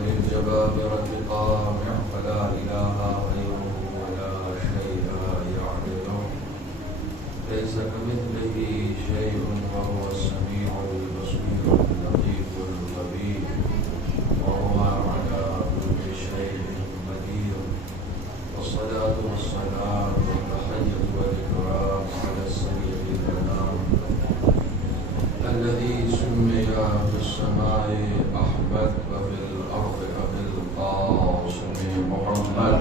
وللجبابرة قامع فلا إله غيره ولا شيء يعدله ليس كمثله شيء وهو السميع البصير اللطيف الخبير وهو على كل شيء قدير والصلاة والسلام والتحية والإكرام على السيد الأنام الذي سمي في السماء أحمد وفي الأرض أبي القاسم محمد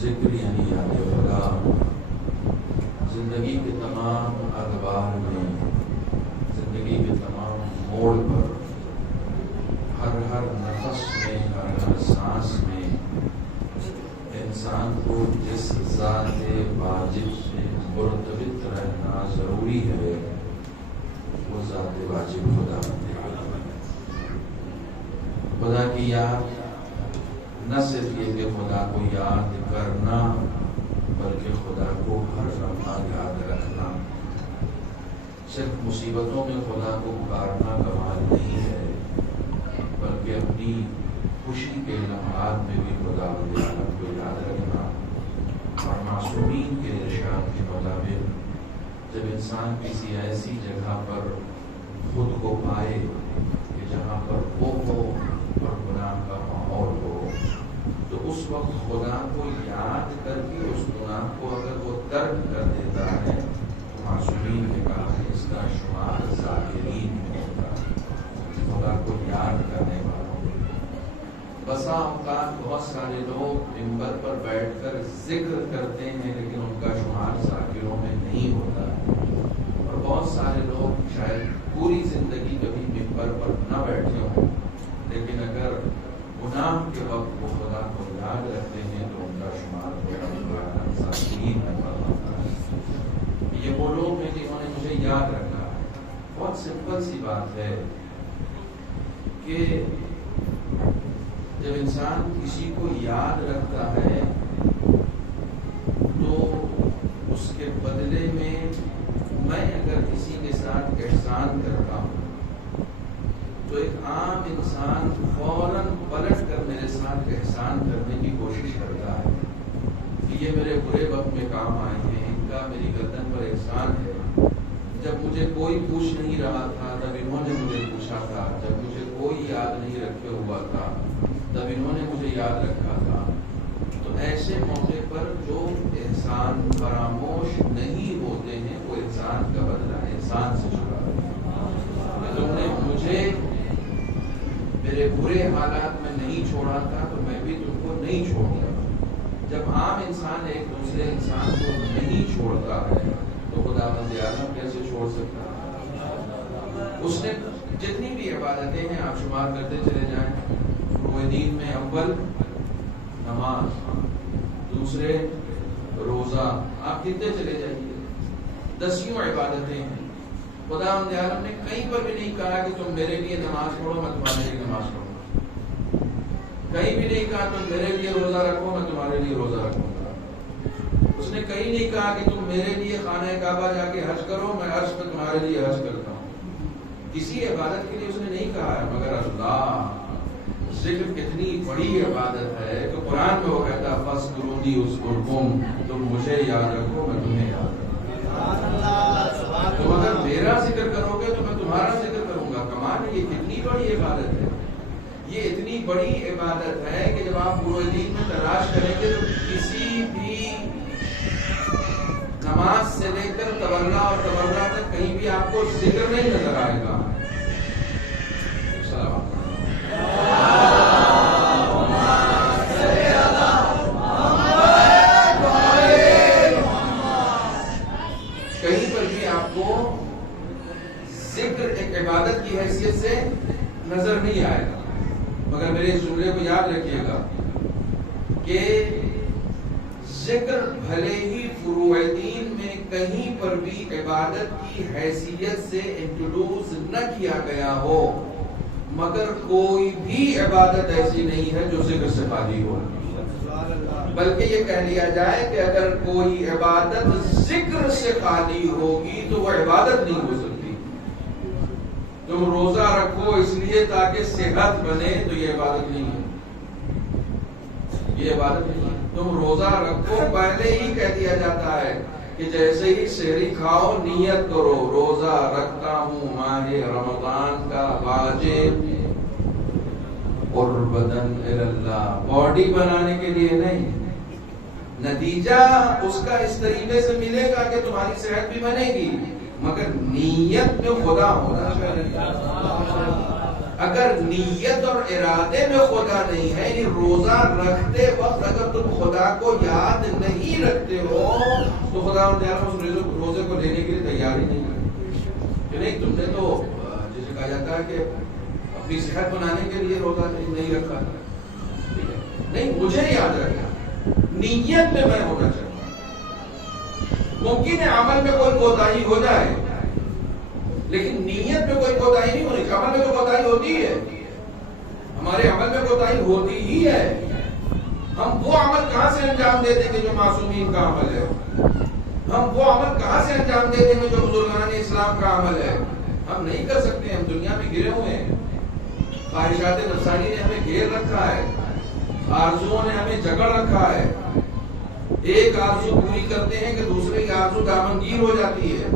ذکر یعنی یاد خدا زندگی کے تمام ادوار میں، زندگی کے تمام موڑ پر، ہر نفس میں، ہر سانس میں انسان کو جس ذات واجب سے مرتبط رہنا ضروری ہے وہ ذات واجب خدا خدا کی یاد، نہ صرف یہ کہ خدا کو یاد کرنا بلکہ خدا کو ہر لمحہ یاد رکھنا۔ صرف مصیبتوں میں خدا کو پکارنا کمال نہیں ہے بلکہ اپنی خوشی کے لمحات میں بھی خدا کو یاد رکھنا۔ اور معصومین کے ارشاد کے مطابق جب انسان کسی ایسی جگہ پر خود کو پائے کہ جہاں پر وہ ہو اور گناہ کا ماحول ہو تو اس وقت خدا کو یاد کر کے اس گناہ کو اگر وہ ترک کر دیتا ہے تو معصومین نے کہا ہے اس کا شمار ذاکرین میں ہوگا، خدا کو یاد کرنے والوں۔ بسا اوقات بہت سارے لوگ منبر پر بیٹھ کر ذکر کرتے ہیں لیکن ان کا شمار ذاکروں میں نہیں ہوتا، اور بہت سارے لوگ شاید پوری زندگی کبھی منبر پر نہ بیٹھے ہوں لیکن اگر گناہ کے وقت وہ خدا کو یاد رکھتے ہیں تو ان کا شمار ذاکرین میں ہوتا ہے۔ یہ وہ لوگ ہیں جنہوں نے مجھے یاد رکھا ہے۔ بہت سمپل سی بات ہے کہ جب انسان کسی کو یاد رکھتا ہے تو اس کے بدلے میں اگر کسی کے ساتھ احسان کرتا ہوں تو ایک عام انسان فوراً پلٹ کر میرے ساتھ احسان کرنے کی کوشش کرتا ہے کہ یہ میرے برے وقت میں کام آئے ہیں، ان کا میری گردن پر احسان ہے۔ جب مجھے کوئی پوچھ نہیں رہا تھا تب انہوں نے مجھے پوچھا تھا، جب مجھے کوئی یاد نہیں رکھے ہوا تھا تب انہوں نے مجھے یاد رکھا تھا۔ تو ایسے موقع پر جو احسان فراموش نہیں ہوتے ہیں وہ انسان کا بدلہ احسان سے چکا ہے۔ تم نے مجھے میرے برے حالات میں نہیں چھوڑا تھا تو میں بھی تم کو نہیں چھوڑوں گا۔ جب عام انسان ایک دوسرے انسان کو نہیں چھوڑتا ہے تو خداوند عالم کیسے چھوڑ سکتا ہے؟ اس نے جتنی بھی عبادتیں ہیں آپ شمار کرتے چلے جائیں۔ روزے دین میں اول نماز، دوسرے روزہ، آپ کتنے چلے جائیے 10 عبادتیں ہیں۔ خداوند عالم نے کہیں پر بھی نہیں کہا کہ تم میرے لیے نماز پڑھو میں تمہارے لیے نماز پڑھوں، کہیں بھی نہیں کہا تم میرے لیے روزہ رکھو میں تمہارے لیے روزہ رکھوں گا۔ اس نے کہیں نہیں کہا کہ تم میرے لیے خانہ کعبہ جا کے حج کرو، میں عرش میں تمہارے لیے حج کرتا ہوں. کسی عبادت کے لیے اس نے نہیں کہا ہے مگر اللہ. ذکر کتنی بڑی عبادت ہے کہ قرآن میں وہ کہتا ہے فاذکرونی اذکرکم، تم مجھے یاد رکھو میں تمہیں یاد رکھوں. تم اگر میرا ذکر کرو گے تو میں تمہارا ذکر کروں گا. کمال ہے، یہ کتنی بڑی عبادت ہے. یہ اتنی بڑی عبادت ہے کہ جب آپ پورے دین میں تلاش کریں گے تو کسی بھی نماز سے لے کر تورا اور تورا تک کہیں بھی آپ کو ذکر نہیں نظر آئے گا. کہیں پر بھی آپ کو ذکر ایک عبادت کی حیثیت سے نظر نہیں آئے گا. مگر میرے اس جملے کو یاد رکھیے گا کہ ذکر بھلے ہی فروع دین میں کہیں پر بھی عبادت کی حیثیت سے انٹروڈیوس نہ کیا گیا ہو، مگر کوئی بھی عبادت ایسی نہیں ہے جو ذکر سے خالی ہو. بلکہ یہ کہہ لیا جائے کہ اگر کوئی عبادت ذکر سے خالی ہوگی تو وہ عبادت نہیں ہو سکتی. تم روزہ رکھو اس لیے تاکہ صحت بنے تو یہ عبادت نہیں ہے. یہ عبادت نہیں ہے. تم روزہ رکھو پہلے ہی کہہ دیا جاتا ہے کہ جیسے ہی سحری کھاؤ نیت کرو روزہ رکھتا ہوں ماہ رمضان کا واجب قربتاً الی اللہ. باڈی بنانے کے لیے نہیں. نتیجہ اس کا اس طریقے سے ملے گا کہ تمہاری صحت بھی بنے گی، مگر نیت میں خدا ہونا چاہیے. اگر نیت اور ارادے میں خدا نہیں ہے، یعنی روزہ رکھتے وقت اگر تم خدا کو یاد نہیں رکھتے ہو تو خدا اس روزے کو لینے کے لیے تیار ہی نہیں ہے. کہ نہیں تم نے تو جسے کہا جاتا ہے کہ اپنی صحت بنانے کے لیے روزہ نہیں رکھا. نہیں، مجھے یاد رکھنا، نیت میں میں ہونا چاہتا ہوں. ممکن ہے عمل میں کوئی کوتاہی ہو جائے لیکن نیت میں کوئی کوتاہی نہیں ہونی. عمل میں تو کوتاہی ہوتی ہے، ہمارے عمل میں کوتاہی ہوتی ہی ہے. ہم وہ عمل کہاں سے انجام دے دیں گے جو معصومین کا عمل ہے؟ ہم وہ عمل کہاں سے انجام دے دیں گے جو بزرگان اسلام کا عمل ہے؟ ہم نہیں کر سکتے. ہم دنیا میں گرے ہوئے ہیں. خواہشات نفسانی نے ہمیں گھیر رکھا ہے، آرزوؤں نے ہمیں جکڑ رکھا ہے. ایک آرزو پوری کرتے ہیں کہ دوسرے کی آرزو دامنگیر ہو جاتی ہے.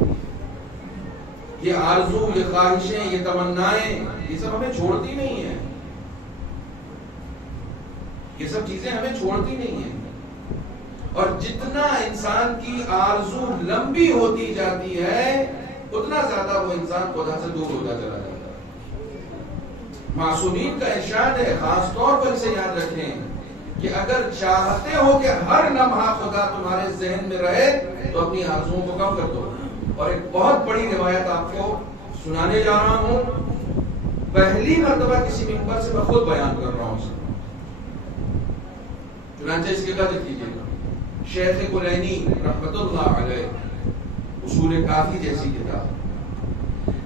یہ آرزو، یہ خواہشیں، یہ تمنائیں، یہ سب ہمیں چھوڑتی نہیں ہیں. یہ سب چیزیں ہمیں چھوڑتی نہیں ہیں. اور جتنا انسان کی آرزو لمبی ہوتی جاتی ہے اتنا زیادہ وہ انسان خدا سے دور ہوتا چلا جاتا ہے. معصومین کا ارشاد ہے، خاص طور پر اسے یاد رکھیں کہ اگر چاہتے ہو کہ ہر لمحہ خدا تمہارے ذہن میں رہے تو اپنی آرزوؤں کو کم کر دو. اور ایک بہت بڑی روایت آپ کو سنانے جا رہا ہوں. پہلی مرتبہ کسی ممبر سے میں خود بیان کر رہا ہوں. چنانچہ اس کی قدر کیجیے گا. شیخ کلینی رحمت اللہ علیہ، اصول کافی جیسی کتاب،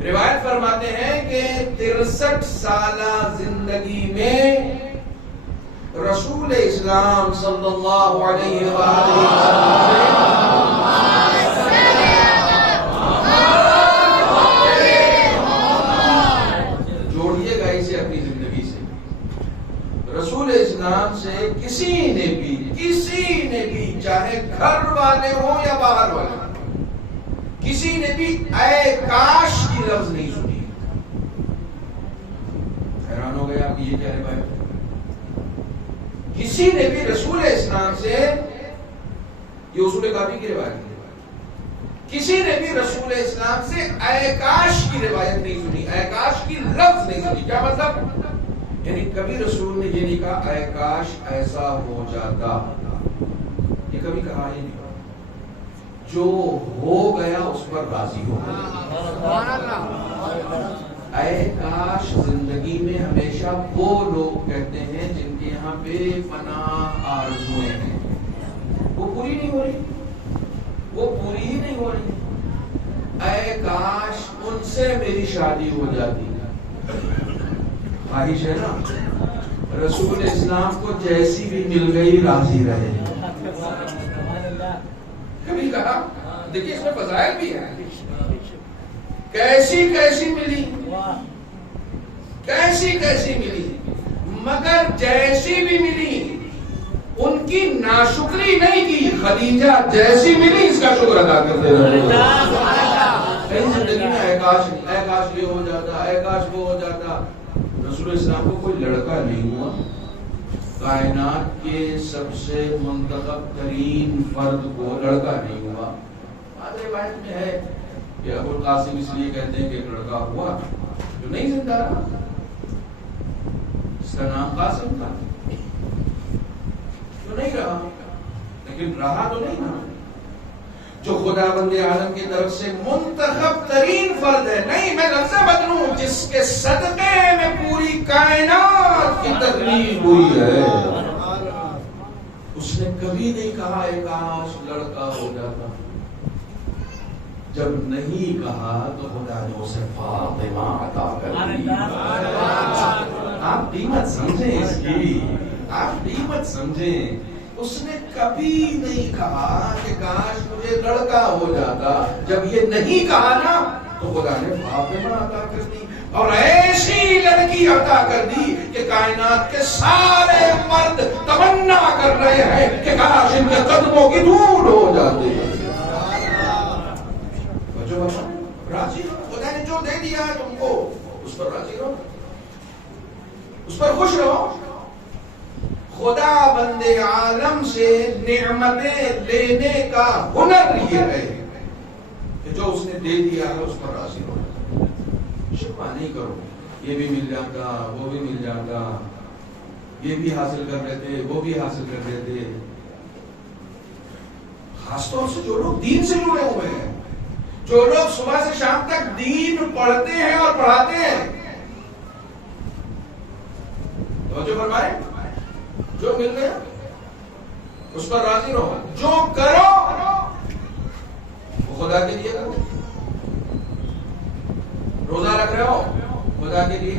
روایت فرماتے ہیں کہ 63 سالہ زندگی میں رسول اسلام صلی اللہ علیہ وسلم جوڑیے گا اسے اپنی زندگی سے. رسول اسلام سے کسی نے بھی چاہے گھر والے ہوں یا باہر والے ہوں، کسی نے بھی اے کاش کی لفظ نہیں سنی. حیران ہو گیا آپ یہ کیا روایت ہے؟ کسی نے بھی رسول اسلام سے، یہ اصول کافی کی روایت ہے، کسی نے بھی رسول اسلام سے اے کاش کی روایت نہیں سنی، اے کاش کی لفظ نہیں سنی. کیا مطلب؟ یعنی کبھی رسول نے یہ نہیں کہا اے کاش ایسا ہو جاتا، یہ کبھی کہا ہی نہیں. جو ہو گیا اس پر راضی ہو گیا. اے کاش زندگی میں ہمیشہ وہ لوگ کہتے ہیں جن کے یہاں بے پناہ آرزویں ہیں، وہ پوری نہیں ہو رہی، وہ پوری ہی نہیں ہو رہی. اے کاش ان سے میری شادی ہو جاتی. خواہش ہے نا رسول اسلام کو جیسی بھی مل گئی راضی رہے. کبھی کہا؟ دیکھیے اس میں فضائل بھی ہیں. کیسی کیسی ملی، کیسی کیسی ملی، مگر جیسی بھی ملی ان کی ناشکری نہیں کی. خدیجہ جیسی ملی اس کا شکر ادا کرتے رہے. کہیں زندگی میں اے کاش یہ ہو جاتا، اے کاش وہ ہو جاتا. رسول اسلام کو کوئی لڑکا نہیں ہوا، کائنات کے سب سے منتخب ترین فرد کو لڑکا نہیں ہوا. روایت میں ہے کہ ابو القاسم اس لیے کہتے ہیں کہ ایک لڑکا ہوا جو نہیں زندہ رہا، اس کا نام قاسم تھا، جو نہیں رہا، لیکن رہا تو نہیں نا. جو خدا بند عالم کی طرف سے منتخب ترین فرد ہے، نہیں میں لفظ بدلوں، جس کے صدقے میں پوری کائنات کی تقریر ہوئی ہے، اس نے کبھی نہیں کہا اے کاش لڑکا ہو جاتا. جب نہیں کہا تو خدا نے اسے فاطمہ عطا کر دی. آپ قیمت سمجھیں اس کی، آپ قیمت سمجھیں. اس نے کبھی نہیں کہا کہ کاش مجھے لڑکا ہو جاتا. جب یہ نہیں کہا نا تو خدا نے فاطمہ عطا کر دی، اور ایسی لڑکی عطا کر دی کہ کائنات کے سارے مرد تمنا کر رہے ہیں کہ کاش ان کے قدموں کی دھول ہو جاتے. راضی رہو، خدا نے جو دے دیا تم کو اس پر راضی رہو، اس پر خوش رہو. خدا بند عالم سے نعمتیں لینے کا ہنر یہ ہے کہ جو اس نے دے دیا ہے اس پر راضی رہو. شکوہ نہیں کرو، یہ بھی مل جاتا، وہ بھی مل جاتا، یہ بھی حاصل کر لیتے، وہ بھی حاصل کر لیتے. خاص طور سے جو لوگ دین سے جڑے ہوئے ہیں، جو لوگ صبح سے شام تک دین پڑھتے ہیں اور پڑھاتے ہیں، توجہ فرمائیں، جو مل گیا اس پر راضی رہو. جو کرو وہ خدا کے لیے کرو. روزہ رکھ رہے ہو خدا کے لیے،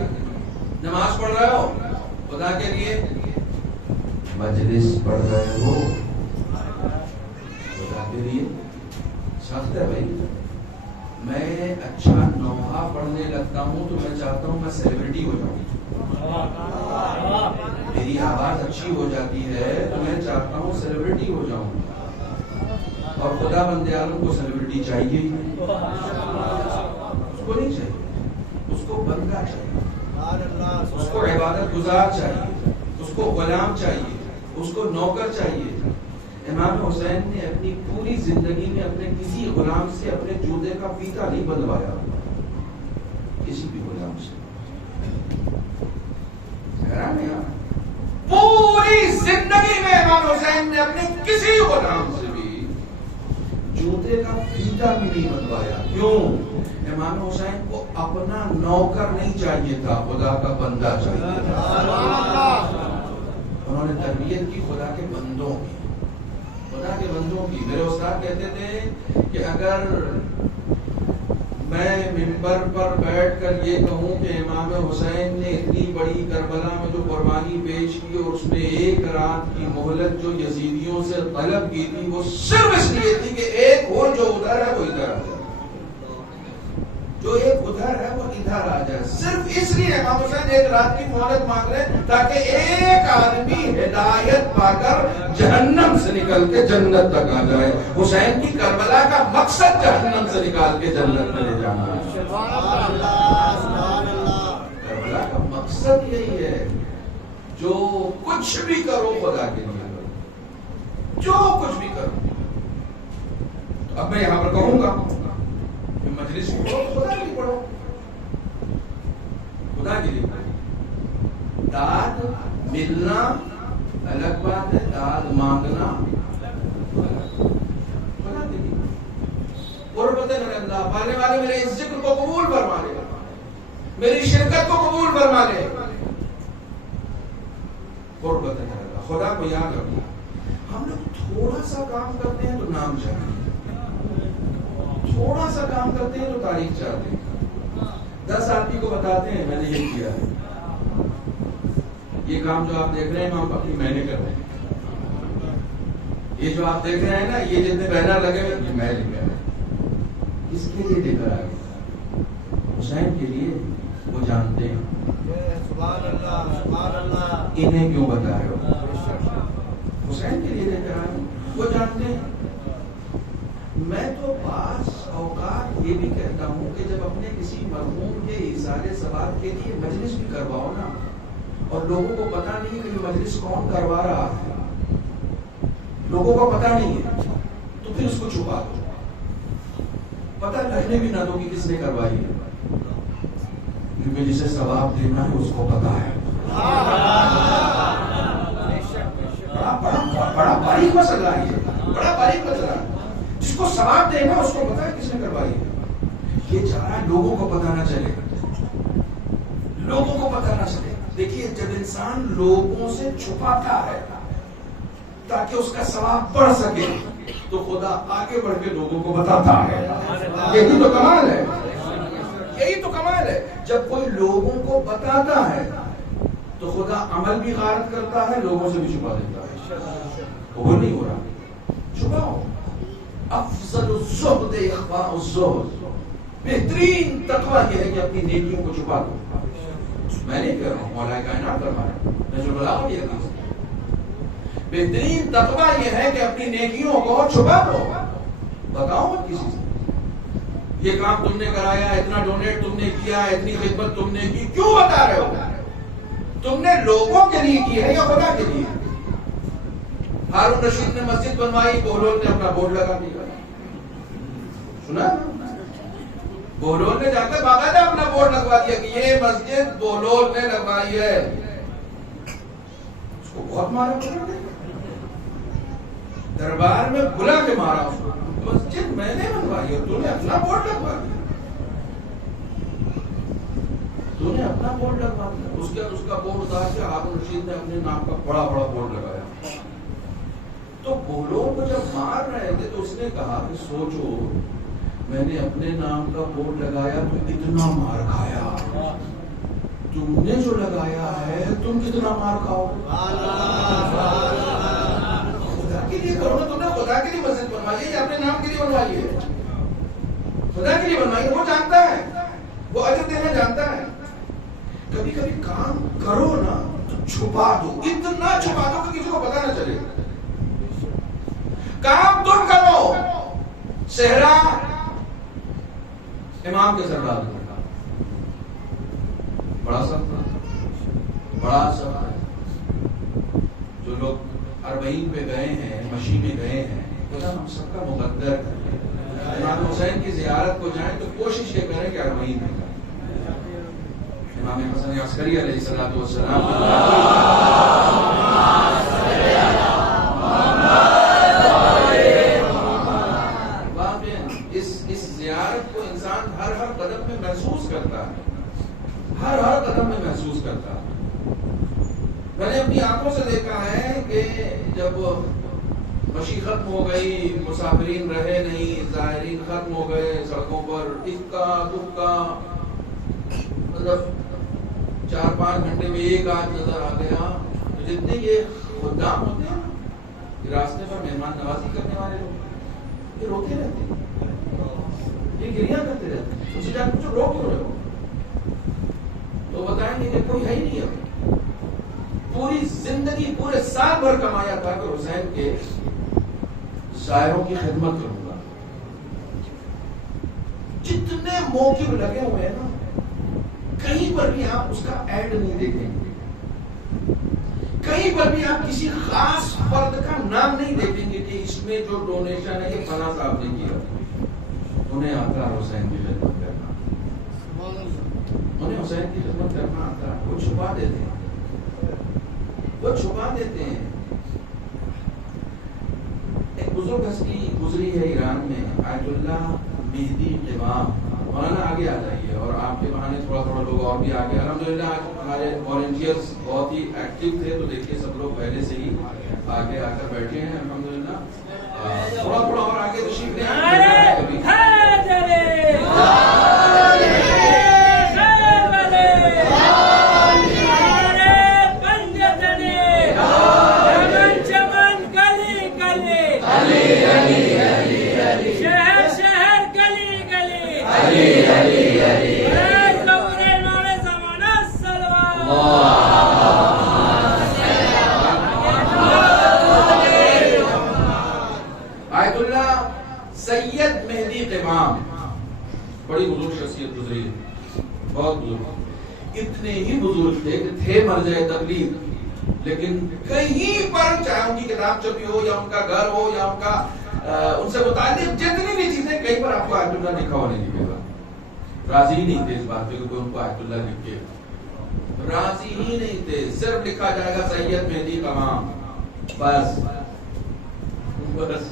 نماز پڑھ رہے ہو خدا کے لیے، مجلس پڑھ رہے ہو خدا کے لیے. سخت ہے بھائی. میں اچھا نوحہ پڑھنے لگتا ہوں تو میں چاہتا ہوں میں سیلیبریٹی ہو جاؤں. میری آواز اچھی ہو جاتی ہے تو میں چاہتا ہوں سیلیبریٹی ہو جاؤں. اور خدا بند عالم کو سیلیبریٹی چاہیے ہی نہیں. اس کو نہیں چاہیے، اس کو بندہ چاہیے، اس کو عبادت گزار چاہیے، اس کو غلام چاہیے، اس کو نوکر چاہیے. امام حسین نے اپنی پوری زندگی میں اپنے کسی غلام سے اپنے جوتے کا فیتا نہیں بدلوایا، کسی بھی غلام سے. پوری زندگی میں امام حسین نے اپنے کسی غلام سے بھی جوتے کا فیتا بھی نہیں بدلوایا. کیوں؟ امام حسین کو اپنا نوکر نہیں چاہیے تھا، خدا کا بندہ چاہیے تھا. انہوں نے تربیت کی خدا کے بندوں کی، خدا کے بندوں کی. میرے استاد کہتے تھے کہ اگر میں منبر پر بیٹھ کر یہ کہوں کہ امام حسین نے اتنی بڑی کربلا میں جو قربانی پیش کی اور اس میں ایک رات کی مہلت جو یزیدیوں سے طلب کی تھی وہ صرف اس لیے تھی کہ ایک اور جو ادھر ہے وہ ادھر آ جائے، جو ایک ادھر ہے وہ ادھر آ جائے، صرف اس لیے امام حسین ایک رات کی مہلت مانگ رہے تاکہ ایک آدمی ہدایت پا کر جہنم سے نکل کے جنت تک آ جائے. حسین کی کربلا کا مقصد جہنم سے نکال کے جنت میں لے جانا ہے. کربلا کا مقصد یہی ہے. جو کچھ بھی کرو خدا کے لیے کرو، جو کچھ بھی کرو. اب میں یہاں پر کہوں گا کہ مجلس میں پڑھو، خدا کے لیے پڑھو، خدا کے لیے. داد ملنا الگ بات ہے، داد مانگنا خدا کے لیے. قربت من اللہ، پڑھنے والے میرے اس ذکر کو قبول فرما لے، میری شرکت کو قبول فرما لے. قربت من اللہ، خدا کو یاد رکھنا. ہم لوگ تھوڑا سا کام کرتے ہیں تو نام چاہتے ہیں، تھوڑا سا کام کرتے ہیں تو تاریخ چاہتے ہیں. 10 آدمی کو بتاتے ہیں میں نے یہ کیا ہے، یہ کام جو آپ دیکھ رہے ہیں ہم اپنی میں نے کر رہے ہیں. یہ جو آپ دیکھ رہے ہیں نا، یہ جتنے بینر لگے ہوئے یہ میں لے کر کس کے لیے لے کر آئے؟ حسین کے لیے. وہ جانتے ہیں. سبحان اللہ سبحان اللہ. انہیں کیوں بتا رہے ہو؟ حسین کے لیے لے کر آئے. وہ جانتے ہیں. میں تو بعض اوقات یہ بھی کہتا ہوں کہ جب اپنے کسی مرحوم کے ایثار ثواب کے لیے مجلس بھی کرواؤ نا، اور لوگوں کو پتا نہیں کہ یہ مجلس کون کروا رہا ہے، لوگوں کو پتا نہیں ہے، تو پھر اس کو چھپا دو. پتہ لگنے بھی نہ دو کہ کس نے کروائی ہے، کیونکہ جسے ثواب دینا ہے اس کو پتا ہے. بڑا باریک مسئلہ ہے یہ، بڑا باریک مسئلہ ہے. جس کو ثواب دینا اس کو پتا ہے کس نے کروائی ہے. یہ چاہ رہا ہے لوگوں کو پتا نہ چلے، لوگوں کو پتا نہ چلے. دیکھیے جب انسان لوگوں سے چھپاتا ہے تاکہ اس کا ثواب بڑھ سکے، تو خدا آگے بڑھ کے لوگوں کو بتاتا ہے. یہی تو کمال ہے، یہی تو کمال ہے. جب کوئی لوگوں کو بتاتا ہے تو خدا عمل بھی غارت کرتا ہے، لوگوں سے بھی چھپا دیتا ہے. وہ نہیں ہو رہا، چھپاؤ. افضل الزہد اخفاء الزہد. بہترین تقویٰ یہ ہے کہ اپنی نیکیوں کو چھپا دو. میں نہیں کہہ رہا ہوں، مولا کائنات فرما رہا ہے، میں جو بلاؤں یہ حدیث. بہترین تقویٰ یہ ہے کہ اپنی نیکیوں کو چھپا دو. بتاؤ مت کسی سے یہ کام تم نے کرایا، اتنا ڈونیٹ تم نے کیا، اتنی خدمت تم نے کی. کیوں بتا رہے ہو؟ تم نے لوگوں کے لیے کی ہے یا خدا کے لیے؟ ہارون رشید نے مسجد بنوائی، بہلول نے اپنا بورڈ لگا دیا. سنا؟ بہلول نے جا کر باقاعدہ اپنا بورڈ لگوا دیا کہ یہ مسجد بہلول نے لگوائی ہے. اس کو بہت مارا دربار میں، بلا کے مارا اس کو. مسجد میں نے بنوائی ہے، تو نے اپنا بورڈ لگوا دیا، تو نے اپنا بورڈ لگوا دیا. اس کے اس کا بورڈ تھا کہ ہارون رشید نے اپنے نام کا بڑا بڑا بورڈ لگایا. تو بہلول کو جب مار رہے تھے تو اس نے کہا کہ سوچو، میں نے اپنے نام کا بورڈ لگایا تو اتنا مار کھایا، تم نے جو لگایا ہے تم کتنا مار کھاؤ. خدا کے لیے کرو نا. تم نے خدا کے لیے مسجد بنوائی ہے یا اپنے نام کے لیے بنوائی ہے؟ خدا کے لیے بنوائی ہے. وہ جانتا ہے، وہ اجر دینا جانتا ہے. کبھی کبھی کام کرو نا تو چھپا دو، اتنا چھپا دو کہ کسی کو پتا نہ چلے. کام تم کرو. صحرا امام کے سردار بڑا سخت، بڑا سخت. جو لوگ اربعین پہ گئے ہیں، مشی میں گئے ہیں، خدا ہم سب کا مقدر ہے. امام حسین کی زیارت کو جائیں تو کوشش یہ کریں کہ اربعین میں جائیں. امام حسن عسکری علیہ الصلوۃ والسلام اس زیارت کو انسان ہر قدم میں محسوس کرتا ہے، ہر قدم میں محسوس کرتا ہے. میں نے اپنی آنکھوں سے دیکھا ہے کہ جب مشی ختم ہو گئی، مسافرین رہے نہیں، زائرین ختم ہو گئے، سڑکوں پر اکا دکا، مطلب 4-5 گھنٹے میں ایک آدھ نظر آ گیا. تو جتنے یہ خدام ہوتے ہیں نا، راستے پر مہمان نوازی کرنے والے لوگ، یہ روتے رہتے ہیں، یہ گریہ کرتے رہتے ہیں. ان سے جا کے رو کیوں رہے ہو؟ تو بتائیں گے کہ کوئی ہے ہی نہیں. اب پوری زندگی، پورے سال بھر کمایا تھا کہ حسین کے زائروں کی خدمت کروں گا. جتنے موقف لگے ہوئے ہیں نا، کہیں پر بھی آپ اس کا ایڈ نہیں دیکھیں گے، کہیں پر بھی آپ کسی خاص فرد کا نام نہیں دیکھیں گے کہ اس میں جو ڈونیشن ہے یہ فلاں صاحب نے کیا. انہیں آتا ہے حسین کی خدمت کرنا، انہیں حسین کی خدمت کرنا آتا ہے. وہ چھپا دیتے ہیں، وہ چھپا دیتے ہیں. ایک بزرگ ہستی گزری ہے ایران میں، آیت اللہ مہدی امام. مولانا آگے آ جائیے، اور آپ کے بہانے تھوڑا لوگ اور بھی آگے. الحمدللہ آج ہمارے والنٹیئرز بہت ہی ایکٹیو تھے، تو دیکھیے سب لوگ پہلے سے ہی آگے آ کر بیٹھے ہیں. الحمدللہ تھوڑا اور آگے تشریف لے آئیں. کبھی علی علی علی آیت اللہ سید مہدی قمام، بڑی بزرگ شخصیت گزری ہے، بہت بزرگ، اتنے ہی بزرگ تھے کہ تھے مرجع تبلیغ، لیکن کہیں پر چاہے ان کی کتاب چھپی ہو یا ان کا گھر ہو یا ان کا ان سے متعلق جتنی بھی چیزیں، کہیں پر آپ کو آیت اللہ لکھا ہوا نہیں دکھے گا۔ راضی ہی نہیں تھے اس بات پہ کہ کوئی ان کو آیت اللہ لکھ کے، راضی ہی نہیں تھے، صرف لکھا جائے گا سید مہدی قمام، بس بس۔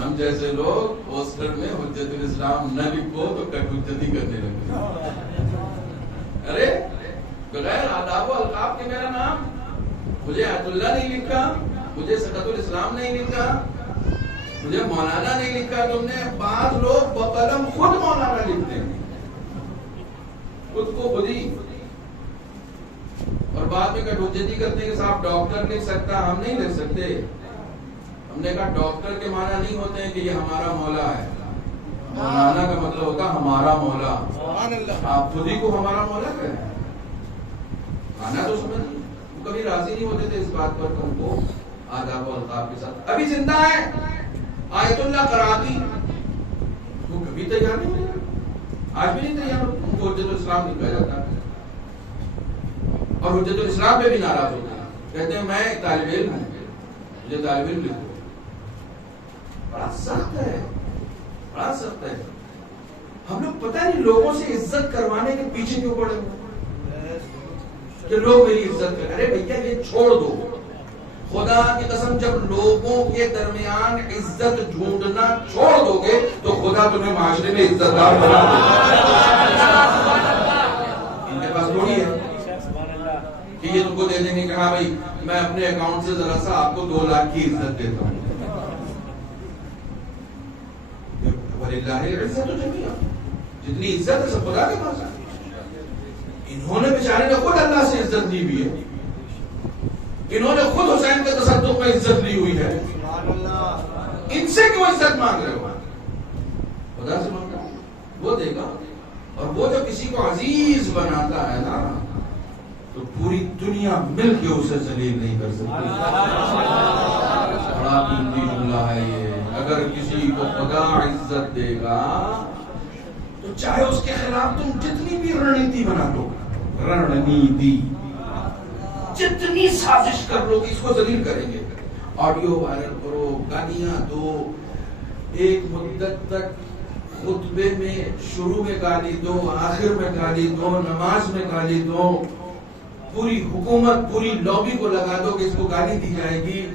ہم جیسے لوگ پوسٹر میں حجت الاسلام نہ لکھو تو حجتی کرنے لگے، ارے بغیر آداب و القاب کے میرا نام، مجھے آیت اللہ نہیں لکھا، مجھے سقط الاسلام نہیں لکھا، مجھے مولانا نہیں لکھا تم نے۔ بعض لوگ بقلم خود مولانا لکھتے ہیں، خود کو خود ہی، اور بعد میں حجتی کرتے ہیں کہ صاحب ڈاکٹر لکھ سکتا، ہم نہیں لکھ سکتے۔ ہم نے کہا ڈاکٹر کے معنی نہیں ہوتے ہیں کہ یہ ہمارا مولا ہے، مولانا کا مطلب ہوتا ہمارا مولا۔ آپ خود ہی کو ہمارا مولا کہیں، آنا تو سمجھ، وہ کبھی راضی نہیں ہوتے تھے اس بات پر کہ ان کو آداب و القاب کے ساتھ۔ ابھی زندہ ہے آیت اللہ قرادی، وہ کبھی تیار نہیں ہوئے، آج بھی نہیں تیار، ان کو حجت الاسلام نہیں کہا جاتا، اور حجت الاسلام پہ بھی ناراض ہوتے ہیں، کہتے ہیں میں ایک طالب علم ہوں، مجھے طالب علم لکھو۔ بڑا سخت ہے، بڑا سخت ہے۔ ہم لوگ پتہ نہیں لوگوں سے عزت کروانے کے پیچھے کیوں پڑے ہوئے کہ لوگ میری عزت کریں۔ ارے بھیا یہ چھوڑ دو، خدا کی قسم جب لوگوں کے درمیان عزت ڈھونڈنا چھوڑ دو گے تو خدا تمہیں معاشرے میں عزت دار بنا دے گا۔ ان کے پاس تھوڑی ہے کہ یہ تم کو دے دیں گے کہ ہاں بھائی میں اپنے اکاؤنٹ سے ذرا سا آپ کو 2 لاکھ کی عزت دیتا ہوں۔ وَلِلَّهِ الْعِزَّةُ جَمِيعًا، جتنی عزت ہے سب خدا کے پاس ہے۔ انہوں نے بیچارے نے خود اللہ سے عزت لی ہوئی ہے، انہوں نے خود حسین کے تصدق میں عزت لی ہوئی ہے، ان سے کیوں عزت مانگ رہے ہو؟ خدا سے مانگ رہے ہو، وہ دے گا۔ اور وہ جو کسی کو عزیز بناتا ہے نا تو پوری دنیا مل کے اسے ذلیل نہیں کر سکتی۔ بڑا قیمتی جملہ ہے یہ۔ اگر کسی کو خدا عزت دے گا تو چاہے اس کے خلاف تم جتنی بھی رننیتی بنا لو، رننیتی جتنی سازش کر لو اس کو ذلیل کریں گے، آڈیو وائرل کرو، گالیاں دو، ایک مدت تک خطبے میں شروع میں گالی دو، آخر میں گالی دو، نماز میں گالی دو، پوری حکومت پوری لابی کو لگا دو کہ اس کو گالی دی جائے گی،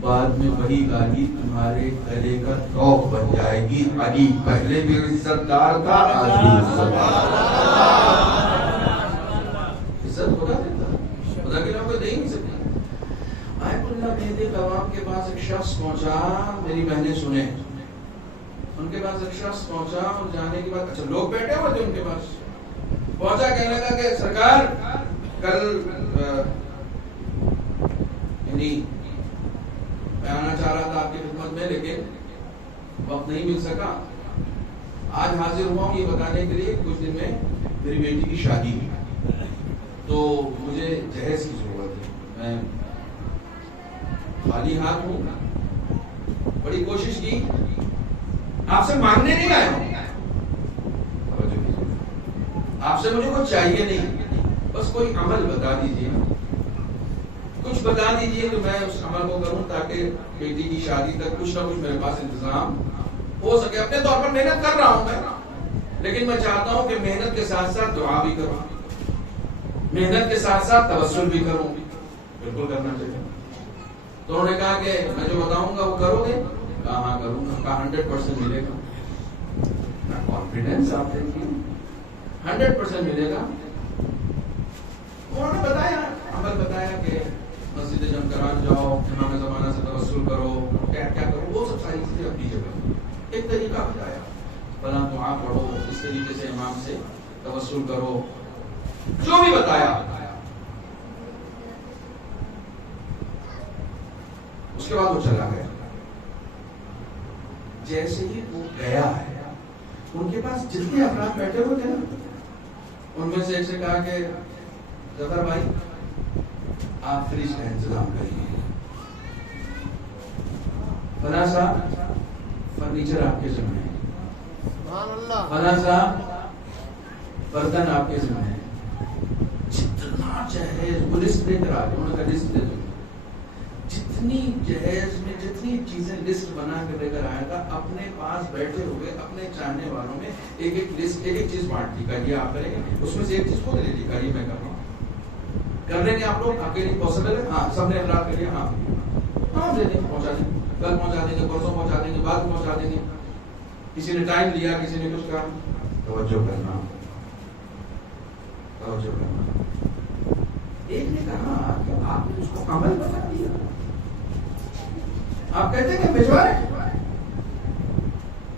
بعد میں وہی گالی تمہارے گلے کا توق بن جائے گی۔ علی پہلے بھی عزت دار تھا، آج بھی عزت دار، عزت خدا دیتا، خدا کے نام کو دے ہی نہیں سکتے۔ آیت اللہ مہدی قمام کے پاس ایک شخص پہنچا، میری بہنیں سنیں، ان کے پاس ایک شخص پہنچا اور جانے کے بعد اچھا لوگ بیٹھے ہوئے تھے ان کے پاس، پہنچا کہنے لگا کہ سرکار کل یعنی میں آنا چاہ رہا تھا آپ کی خدمت میں لیکن وقت نہیں مل سکا، آج حاضر ہوا ہوں یہ بتانے کے لیے کچھ دن میں میری بیٹی کی شادی ہے تو مجھے جہیز کی ضرورت ہے، میں خالی ہاتھ ہوں، بڑی کوشش کی، آپ سے مانگنے نہیں آیا ہوں، آپ سے مجھے کچھ چاہیے نہیں، بس کوئی عمل بتا دیجیے، کچھ بتا دیجیے تو میں اس عمل کو کروں تاکہ بیٹی کی شادی تک کچھ نہ کچھ میرے پاس انتظام ہو سکے۔ اپنے طور پر محنت کر رہا ہوں میں، لیکن میں چاہتا ہوں کہ محنت کے ساتھ ساتھ دعا بھی کروں، محنت کے ساتھ ساتھ توسل بھی کروں، بالکل کرنا چاہیے۔ تو انہوں نے کہا کہ میں جو بتاؤں گا وہ کرو گے؟ کہا ہاں کروں گا، کہا 100% ملے گا، کانفیڈنس آپ دیکھیے 100% ملے گا۔ انہوں نے بتایا، عمل بتایا کہ مسجد جمکران جاؤ، امام زمانہ سے توسل کرو، کیا کیا کرو، وہ سب ساری چیزیں اپنی جگہ، ایک طریقہ بتایا، فلاں دعا پڑھو، اس طریقے سے امام سے توسل کرو، جو بھی بتایا۔ اس کے بعد وہ چلا گیا۔ جیسے ہی وہ گیا ہے ان کے پاس جتنے افراد بیٹھے ہوئے تھے نا، ان میں سے ایک سے کہا کہ ظفر بھائی آپ فریج کا انتظام کریے، فلاں صاحب فرنیچر آپ کے ذمہ ہے، فلاں صاحب برتن آپ کے ذمہ ہے، جتنا جہیز وہ لسٹ دے کر آ گئے، انہوں نے کہا لسٹ دے دو، جتنی جہیز میں جتنی چیزیں لسٹ بنا کے لے کر آیا تھا، اپنے پاس بیٹھے ہوئے اپنے چاہنے والوں میں ایک ایک لسٹ ایک ایک چیز بانٹ دی، کہا یہ آپ کریں گے، اس میں سے ایک چیز خود لے لی، کہا یہ میں کر رہا ہوں، کر لیں گے آپ لوگ، آپ کے لیے پاسبل ہے؟ ہاں سب نے اقرار کر لیا، ہاں دے دیں گے، پہنچا دیں گے، کل پہنچا دیں گے، پرسوں پہنچا دیں گے، بعد پہنچا دیں گے۔ کسی نے ٹائم لیا، کسی نے کچھ کہا، توجہ کرنا، توجہ کرنا۔ ایک نے کہا کہ آپ نے اس کو عمل بتا دیا، آپ کہتے ہیں کہ بھجوا رہے،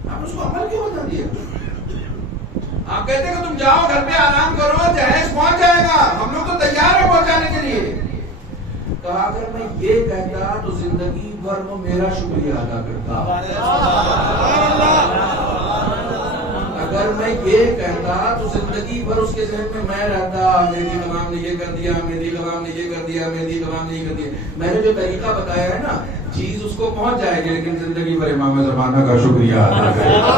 آپ نے اس کو عمل کیوں بتا دیا؟ آپ کہتے ہیں کہ تم جاؤ گھر پہ آرام کرو، جہیز پہنچ جائے گا، ہم لوگ تو تیار ہیں پہنچانے کے لیے۔ کہا اگر میں یہ کہتا تو زندگی بھر وہ میرا شکریہ ادا کرتا، اگر میں یہ کہتا تو زندگی بھر اس کے ذہن میں رہتا، مہدی امام نے یہ کر دیا، مہدی امام نے یہ کر دیا، مہدی امام نے یہ کر دیا۔ میں نے جو طریقہ بتایا ہے نا، چیز اس کو پہنچ جائے گی، لیکن زندگی بھر امام زمانہ کا شکریہ ادا کرے گا۔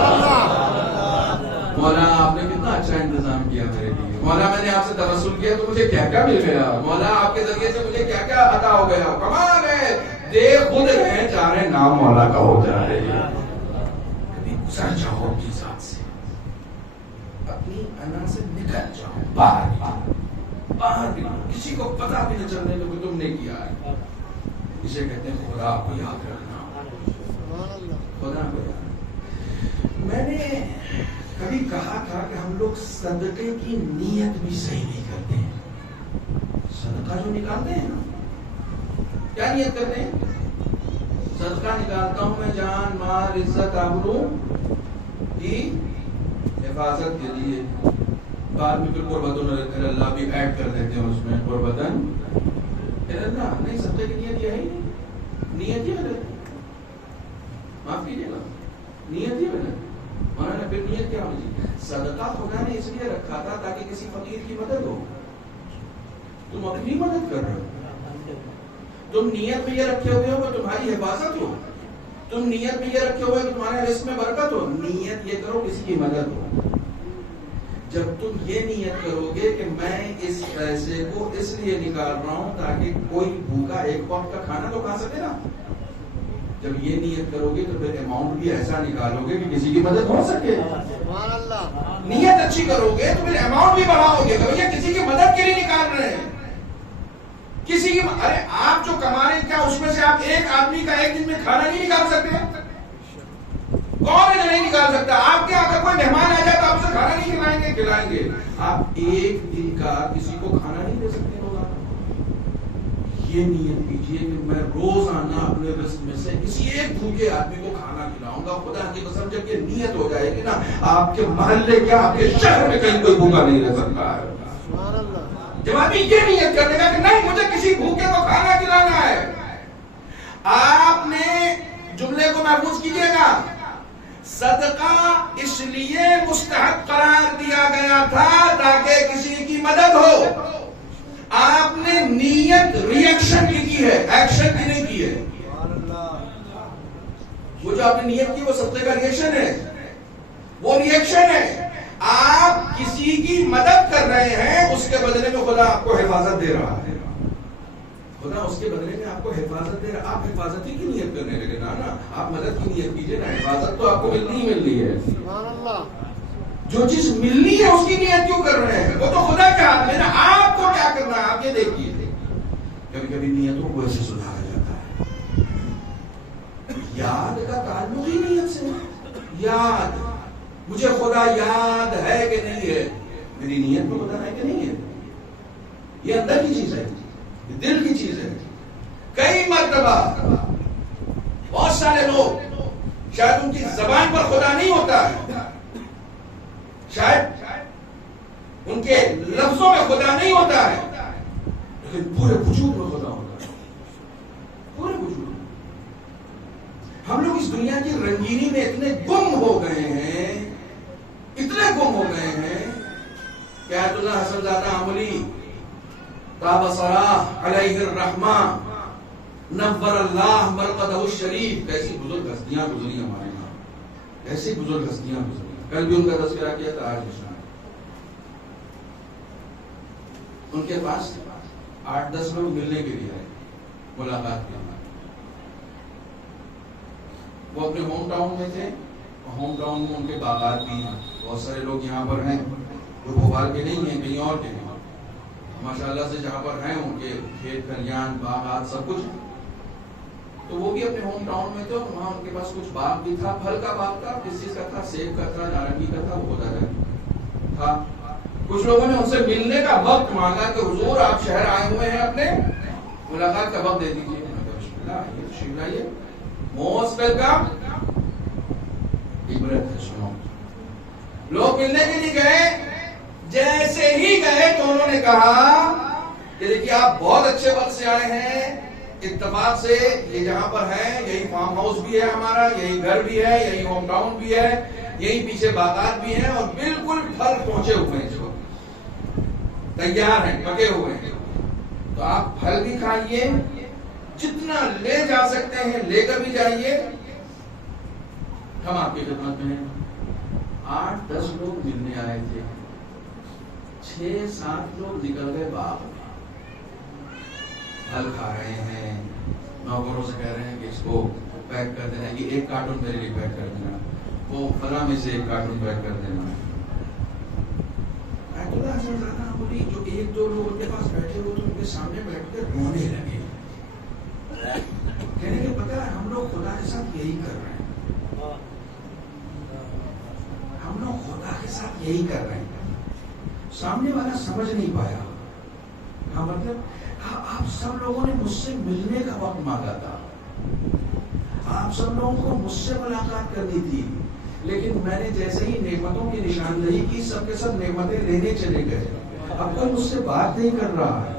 مولا آپ نے کتنا اچھا انتظام کیا میرے لیے، مولا میں نے آپ سے توسل کیا تو مجھے کیا کیا مل گیا، مولا آپ کے ذریعے سے مجھے کیا کیا عطا ہو گیا، کمال ہے، دے خود رہے چاہ رہے نام مولا کا ہو جا رہے ہیں۔ کبھی گزر جاؤ اپنی ذات سے، اپنی انا سے نکل جاؤ، باہر نکلو، کسی کو پتا بھی نہ چلنے تو تم نے کیا ہے۔ اسے کہتے ہیں خدا کو یاد رکھنا، خدا کو یاد۔ میں نے کبھی کہا تھا کہ ہم لوگ صدقے کی نیت بھی صحیح نہیں کرتے ہیں۔ صدقہ جو نکالتے ہیں نا، کیا نیت کرتے ہیں؟ صدقہ نکالتا ہوں میں جان مال عزت آبرو کی حفاظت کے لیے، بعد میں پھر قربتن اللہ بھی ایڈ کر دیتے ہیں اس میں، قربتن اللہ۔ نہیں، صدقے کی نیت یہ ہے ہی نہیں، نیت یہ ہے، معاف کیجیے گا، نیت یہ ہے۔ مولانا پھر نیت کیا ہونی چاہیے؟ صدقہ خدا نے اس لیے رکھا تھا تاکہ کسی فقیر کی مدد ہو، تم اپنی مدد کر رہے ہو، تم نیت میں یہ رکھے ہوئے ہو کہ تمہاری حفاظت ہو، تم نیت میں یہ رکھے ہوئے کہ تمہارے رزق میں برکت ہو، نیت یہ کرو کسی کی مدد ہو۔ جب تم یہ نیت کرو گے کہ میں اس پیسے کو اس لیے نکال رہا ہوں تاکہ کوئی بھوکا ایک وقت کا کھانا تو کھا سکے نا، جب یہ نیت کرو گے تو پھر اماؤنٹ بھی ایسا نکالو گے کہ کسی کی مدد ہو سکے۔ نیت اچھی کرو گے تو پھر اماؤنٹ بھی بڑھاؤ گے، کہ کسی کی مدد کے لیے نکال رہے ہیں، کسی کی ارے آپ جو کما رہے ہیں کیا اس میں سے آپ ایک آدمی کا ایک دن میں کھانا نہیں نکال سکتے؟ کون نہیں نکال سکتا؟ آپ کے اگر کوئی مہمان آ جائے تو آپ سے کھانا نہیں کھلائیں گے، آپ ایک دن کا کسی کو کھانا نہیں دے سکتے روزانہ۔ یہ نیت کیجئے کہ میں روزانہ اپنے رزق میں سے کسی ایک بھوکے آدمی کو کھانا کھلاؤں گا۔ خدا کی قسم جب یہ نیت ہو جائے گی نا، آپ کے محلے کیا آپ کے شہر میں کہیں کوئی بھوکا نہیں رہ سکتا ہے۔ جب آدمی یہ نیت کر دے گا کہ نہیں مجھے کسی بھوکے کو کھانا کھلانا ہے، آپ نے جملے کو محفوظ کیجئے گا، صدقہ اس لیے مستحب قرار دیا گیا تھا تاکہ کسی کی مدد ہو۔ آپ نے نیت ریئیکشن کی ہے، ایکشن کی نہیں کی ہے۔ وہ جو آپ نے نیت کی وہ صدقے کا ریئیکشن ہے، وہ ریئیکشن ہے۔ آپ کسی کی مدد کر رہے ہیں، اس کے بدلے میں خدا آپ کو حفاظت دے رہا ہے، خدا اس کے بدلے میں آپ کو حفاظت دے رہا ہے۔ آپ حفاظت ہی کی نیت کرنے لگے نا، آپ مدد کی نیت کیجئے نا، حفاظت تو آپ کو ملنی ہی ملنی ہے۔ جو چیز ملنی ہے اس کی نیت کیوں کر رہے ہیں؟ وہ تو خدا کے ہاتھ میں نا، آپ کو کیا کرنا ہے آپ یہ دیکھیے۔ کبھی کبھی نیتوں کو ایسے سدھارا جاتا ہے، یاد کا تعلق ہی نیت سے، یاد مجھے خدا یاد ہے کہ نہیں ہے، میری نیت میں خدا ہے کہ نہیں ہے، یہ اندر کی چیز ہے، یہ دل کی چیز ہے۔ کئی مرتبہ بہت سارے لوگ شاید ان کی زبان پر خدا نہیں ہوتا ہے، شاید ان کے لفظوں میں خدا نہیں ہوتا ہے، لیکن پورے وجود میں خدا ہوتا ہے، پورے وجود میں۔ ہم لوگ اس دنیا کی رنگینی میں اتنے گم ہو گئے ہیں تعاملی طاب صلاح علیہ الرحمہ نور اللہ مرقدہ الشریف. کیسی بزرگ ہستیاں گزری ہمارے یہاں, ایسی بزرگ ہستیاں گزری. کل بھی ان کا تذکرہ کیا تھا, آج بھی. ان کے پاس 8-10 لوگ ملنے کے لیے آئے, ملاقات کے لیے. وہ اپنے ہوم ٹاؤن میں تھے. ہوم ٹاؤن میں ان کے باغات بھی ہیں. بہت سارے لوگ یہاں پر ہیں جو بھوپال کے نہیں ہیں, کہیں اور کے ہیں. ماشاءاللہ سے جہاں پر ہیں ان کے کھیت کھلیان باغات سب کچھ. تو وہ بھی اپنے ہوم ٹاؤن میں تھے اور وہاں ان کے پاس کچھ باغ بھی تھا. پھل کا باغ تھا, کس چیز کا تھا, سیب کا تھا, نارنگی کا تھا, وہ ہوتا تھا. کچھ لوگوں نے ان سے ملنے کا وقت مانگا کہ حضور آپ شہر آئے ہوئے ہیں, اپنے ملاقات کا وقت دے دیجیے. بسم اللہ, موسٹ ویلکم. عبرت ہے, سنو. لوگ ملنے کے لیے گئے. جیسے ہی گئے تو انہوں نے کہا کہ دیکھیے آپ بہت اچھے وقت سے آئے ہیں. اتفاق سے یہ جہاں پر ہے یہی فارم ہاؤس بھی ہے ہمارا, یہی گھر بھی ہے, یہی ہوم ٹاؤن بھی ہے, یہی پیچھے باغات بھی ہیں, اور بالکل پھل پہنچے ہوئے ہیں, جو تیار ہیں, پکے ہوئے ہیں. تو آپ پھل بھی کھائیے, جتنا لے جا سکتے ہیں لے کر بھی جائیے, ہم آپ کی خدمت میں ہیں. 8-10 لوگ ملنے آئے تھے. 6-7 لوگ نکل گئے باغ میں. پھل کھا رہے ہیں, نوکروں سے کہہ رہے ہیں کہ اس کو پیک کر دینا, یہ 1 کارٹون میرے لیے پیک کر دینا, وہ فلاں میں سے 1 کارٹون پیک کر دینا. جو 1-2 لوگ ان کے پاس بیٹھے ہوئے تو ان کے سامنے بیٹھ کر رونے لگے. کہنے کے پتہ ہے ہم لوگ خدا کے ساتھ یہی کر رہے ہیں, ہم لوگ خدا کے ساتھ یہی کر رہے ہیں. سامنے والا سمجھ نہیں پایا. ہاں مطلب آپ سب لوگوں نے مجھ سے ملنے کا وقت مانگا تھا, آپ سب لوگوں کو مجھ سے ملاقات کرنی تھی, لیکن میں نے جیسے ہی نعمتوں کی نشاندہی کی سب کے سب نعمتیں لینے چلے گئے. اب کوئی مجھ سے بات نہیں کر رہا ہے.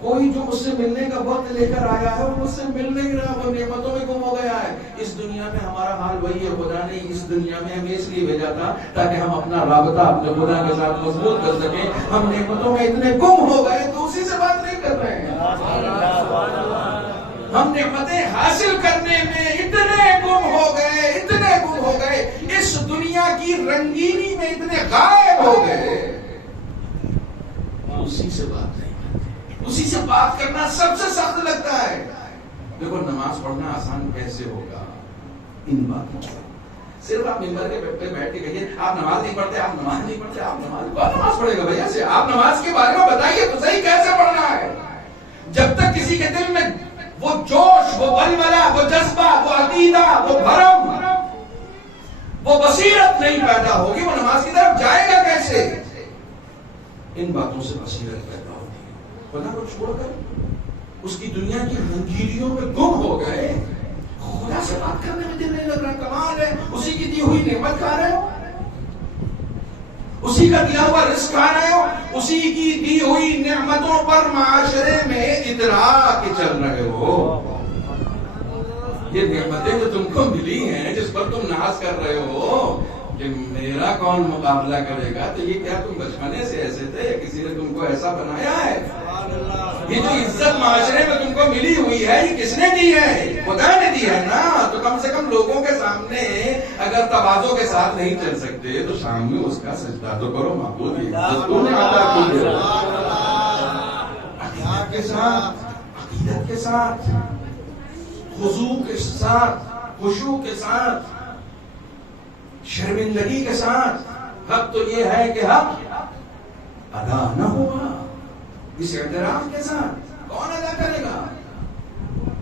کوئی جو مجھ سے ملنے کا وقت لے کر آیا ہے وہ مجھ سے مل نہیں رہا, وہ نعمتوں میں گم ہو گیا ہے. اس دنیا میں ہمارا حال وہی ہے. خدا نے اس دنیا میں ہمیں اس لیے بھیجا تھا تاکہ ہم اپنا رابطہ اپنے خدا کے ساتھ مضبوط کر سکیں. ہم نعمتوں میں اتنے گم ہو گئے تو اسی سے بات نہیں کر رہے ہیں. ہم نعمتیں حاصل کرنے میں اتنے گم ہو گئے, اتنے گم ہو گئے, اس دنیا کی رنگینی میں اتنے غائب ہو گئے, اسی سے بات نہیں کرتے. اسی سے بات کرنا سب سے سخت لگتا ہے. دیکھو نماز پڑھنا آسان کیسے ہوگا, ان باتوں سے. صرف آپ ممبر کے پہ بیٹھ کے کہیے آپ نماز نہیں پڑھتے, آپ نماز نہیں پڑھتے, آپ نماز پڑھے گا بھیا سے. آپ نماز کے بارے میں بتائیے تو صحیح کیسے پڑھنا ہے. جب تک کسی کے دل میں وہ جوش, وہ ولولہ, وہ جذبہ, وہ عقیدہ, وہ بھرم, وہ بصیرت نہیں پیدا ہوگی, وہ نماز کی طرف جائے گا کیسے. ان باتوں سے بصیرت پیدا ہوتی ہے. خدا کو چھوڑ کر اس کی دنیا کی رنگینیوں میں گم ہو گئے. خدا سے بات کرنے میں دل نہیں لگ رہا. کمال ہے, اسی کی دی ہوئی نعمت کھا رہے ہو, اسی کا دیا ہوا رزق کھا رہے ہو, اسی کی دی ہوئی نعمتوں پر معاشرے میں اترا کے چل رہے ہو. یہ نعمتیں جو تم کو ملی ہیں, جس پر تم ناز کر رہے ہو کہ میرا کون مقابلہ کرے گا, تو یہ کیا تم بچپنے سے ایسے تھے یا کسی نے تم کو ایسا بنایا ہے؟ یہ جو عزت معاشرے میں تم کو ملی ہوئی ہے یہ کس نے دی ہے؟ خدا نے دی ہے نا. تو کم سے کم لوگوں کے سامنے اگر تواضع کے ساتھ نہیں چل سکتے تو سامنے اس کا سجدہ تو کرو. معبود یہ عزت تو نے عطا کی ہے. عقیدت کے ساتھ, عقیدت کے ساتھ, خضوع کے ساتھ, خشوع کے ساتھ, شرمندگی کے ساتھ. حق تو یہ ہے کہ حق ادا نہ ہوا. اس اعتراف کے ساتھ کون ادا کرے گا؟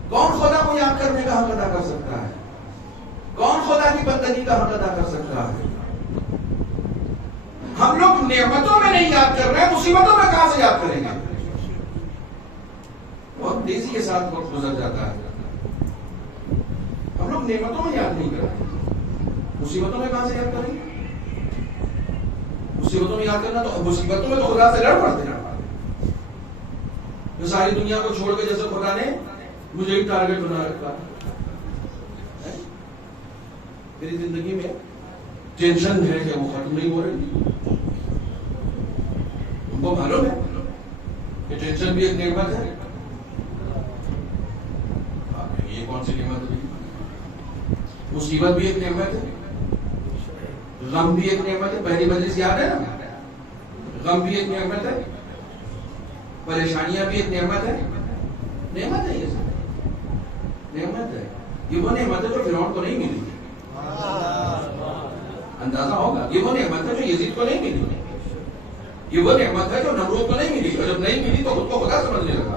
کون خدا کو یاد کرنے کا حق ادا کر سکتا ہے؟ کون خدا کی بندگی کا حق ادا کر سکتا ہے؟ ہم لوگ نعمتوں میں نہیں یاد کر رہے ہیں, مصیبتوں میں کہاں سے یاد کریں گے؟ بہت تیزی کے ساتھ وقت گزر جاتا ہے. ہم لوگ نعمتوں میں یاد نہیں کر رہے, مصیبتوں میں کہاں سے یاد کریں گے؟ مصیبتوں میں یاد کرنا تو مصیبتوں میں تو خدا سے لڑ پڑتے ہیں. جو ساری دنیا کو چھوڑ کے جیسے خدا نے مجھے ایک ٹارگٹ بنا رکھا, میری زندگی میں ٹینشن ہے کہ وہ ختم نہیں ہو رہی, کو معلوم ہے کہ ٹینشن بھی ایک نعمت ہے؟ یہ کون سی نعمت ہے؟ مصیبت بھی ایک نعمت ہے، غم بھی ایک نعمت ہے. پہلی مجلس یاد ہے نا؟ غم بھی ایک نعمت ہے، پریشانیاں بھی ایک نعمت ہے. نعمت ہے، یہ سب نعمت ہے. یہ وہ نعمت ہے جو فرعون کو نہیں ملی. اندازہ ہوگا، یہ وہ نعمت ہے جو یزید کو نہیں ملی. یہ وہ نعمت ہے جو نمرود کو نہیں ملی، اور جب نہیں ملی تو خود کو خدا سمجھنے لگا.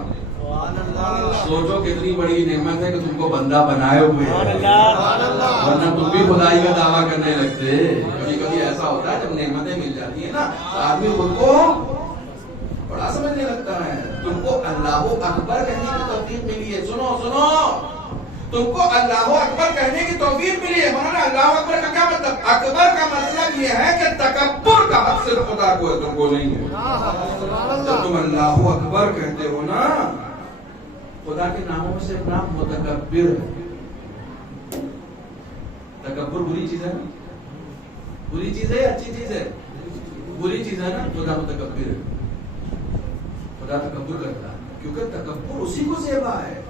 سوچو کتنی بڑی نعمت ہے کہ تم کو بندہ بنائے ہوئے ہیں، ورنہ تم بھی خدائی کا دعویٰ کرنے لگتے. کبھی کبھی ایسا ہوتا ہے جب نعمتیں مل جاتی ہیں نا تو آدمی خود کو بڑا سمجھنے لگتا ہے. تم کو اللہ اکبر کہنے کی توفیق ملی ہے. سنو سنو، تم کو اللہ اکبر کہنے کی توفیق ملی ہے. مولانا اللہ اکبر کا کیا مطلب؟ اکبر کا مطلب یہ ہے کہ تکبر کا حق صرف خدا کو ہے، تم کو نہیں ہے. جب تم اللہ اکبر کہتے ہو نا، خدا کے ناموں میں سے ایک نام متکبر ہے. تکبر بری چیز ہے نا؟ بری چیز ہے یا اچھی چیز ہے؟ بری چیز ہے نا. خدا متکبر ہے، خدا تکبر کرتا ہے کیونکہ تکبر اسی کو زیبا ہے.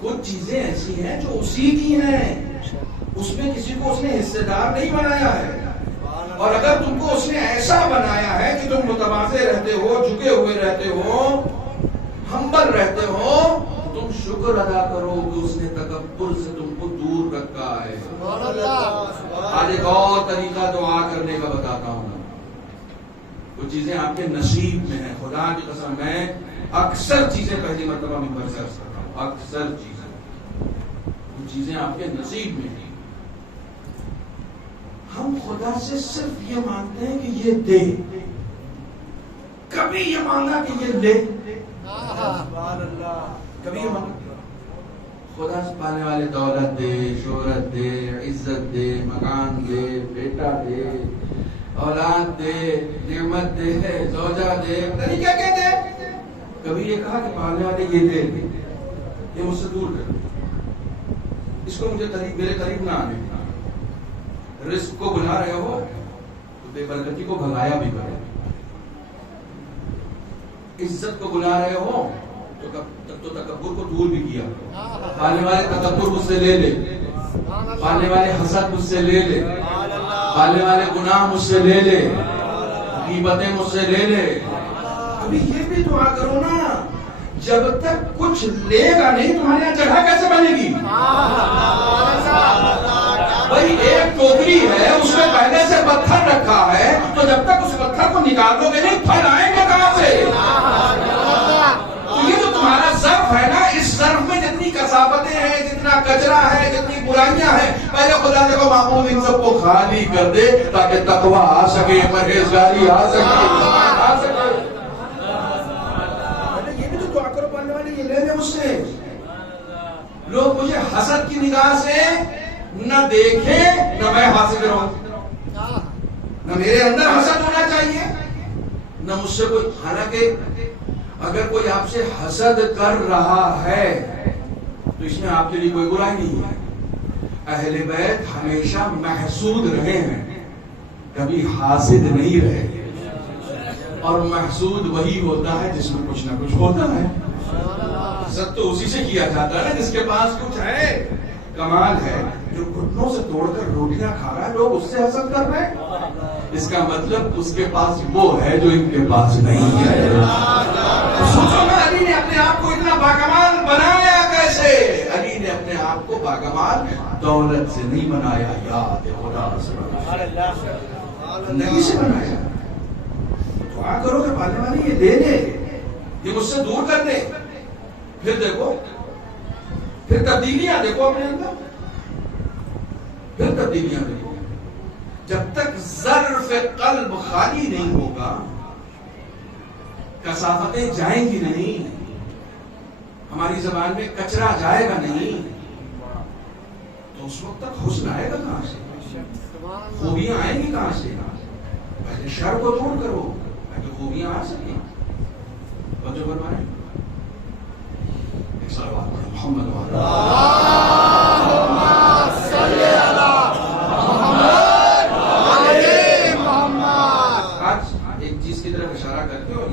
کچھ چیزیں ایسی ہیں جو اسی کی ہیں، اس میں کسی کو اس نے حصے دار نہیں بنایا ہے. اور اگر تم کو اس نے ایسا بنایا ہے کہ تم متواضع رہتے ہو، جھکے ہوئے رہتے ہو، ہمبل رہتے ہو، تو تم شکر ادا کرو کہ اس نے تکبر سے تم کو دور رکھا ہے. آج ایک اور طریقہ دعا کرنے کا بتاتا ہوں. کچھ چیزیں آپ کے نصیب میں ہیں. خدا کی قسم میں اکثر چیزیں پہلی مرتبہ منبر سے عرض کرتا ہوں، اکثر چیزیں، کچھ چیزیں آپ کے نصیب میں ہیں. ہم خدا سے صرف یہ مانگتے ہیں کہ یہ دے، کبھی یہ مانگا کہ یہ لے. کبھی یہ مانگا خدا سے پانے والے دولت دے، شہرت دے، عزت دے، مکان دے، بیٹا دے، اولاد دے، نعمت دے، زوجہ دے، پتہ نہیں کیا کہتے ہیں. کبھی یہ کہا کہ پالنے والے یہ دے، یہ مجھ سے دور کر، اس کو مجھے قریب، میرے قریب نہ آنے. رزق کو بلا رہے ہو تو بے برکتی کو بھگایا بھی کرو. عزت کو بلا رہے ہو تو تکبر کو دور بھی کیا. پالنے والے تکبر مجھ سے لے لے، پالنے والے حسد مجھ سے لے لے، پالنے والے گناہ مجھ سے لے لے، غیبتیں مجھ سے لے لے. ابھی یہ بھی دعا کرو نا، جب تک کچھ لے گا نہیں تمہارے یہاں جگہ کیسے بنے گی؟ بھائی ایک ٹوکری ہے، اس میں پہلے سے پتھر رکھا ہے، تو جب تک اس پتھر کو نکالو گے نہیں، پھل آئیں گے کہاں سے؟ تو یہ جو تمہارا ظرف ہے نا، اس ظرف میں جتنی کثافتیں ہیں، جتنا کچرا ہے، جتنی برائیاں ہیں، پہلے خدا نے کو معمول ان سب کو خالی کر دے تاکہ تقویٰ آ سکے، پرہیزگاری آ سکے. یہ بھی تو دعا کرو پڑھنے والے، یہ لے لے مجھ سے. لوگ مجھے حسد کی نگاہ سے نہ دیکھیں، نہ میں حاسد رہوں، نہ میرے اندر حسد ہونا چاہیے، نہ مجھ سے کوئی. حالانکہ اگر کوئی آپ سے حسد کر رہا ہے تو اس میں آپ کے لیے کوئی برائی نہیں ہے. اہل بیت ہمیشہ محسود رہے ہیں، کبھی حاسد نہیں رہے. اور محسود وہی ہوتا ہے جس میں کچھ نہ کچھ ہوتا ہے. حسد تو اسی سے کیا جاتا ہے جس کے پاس کچھ ہے. کمال ہے جو گھٹنوں سے توڑ کر روٹیاں کھا رہا ہے، لوگ اس سے حسد کر رہے ہیں. اس کا مطلب اس کے پاس وہ ہے جو ان کے پاس نہیں ہے. سوچو نا، علی نے اپنے آپ کو اتنا باکمال بنایا کیسے؟ علی نے اپنے آپ کو باکمال دولت سے نہیں بنایا، یاد خدا سے بنایا، زندگی سے بنایا. دعا کرو کہ پانے والی یہ دے دے، یہ مجھ سے دور کر دے. پھر دیکھو، پھر تبدیلیاں دیکھو اپنے اندر، پھر تبدیلیاں دیکھو. جب تک ظرف قلب خالی نہیں ہوگا، کثافتیں جائیں گی نہیں، ہماری زبان میں کچرا جائے گا نہیں، تو اس وقت تک حسن آئے گا کہاں سے؟ خوبیاں آئیں گی کہاں سے؟ پہلے شر کو دور کرو تاکہ خوبیاں آ سکیں. اور جو فرمائیں محمد آج ایک چیز کی طرف اشارہ کرتے ہو.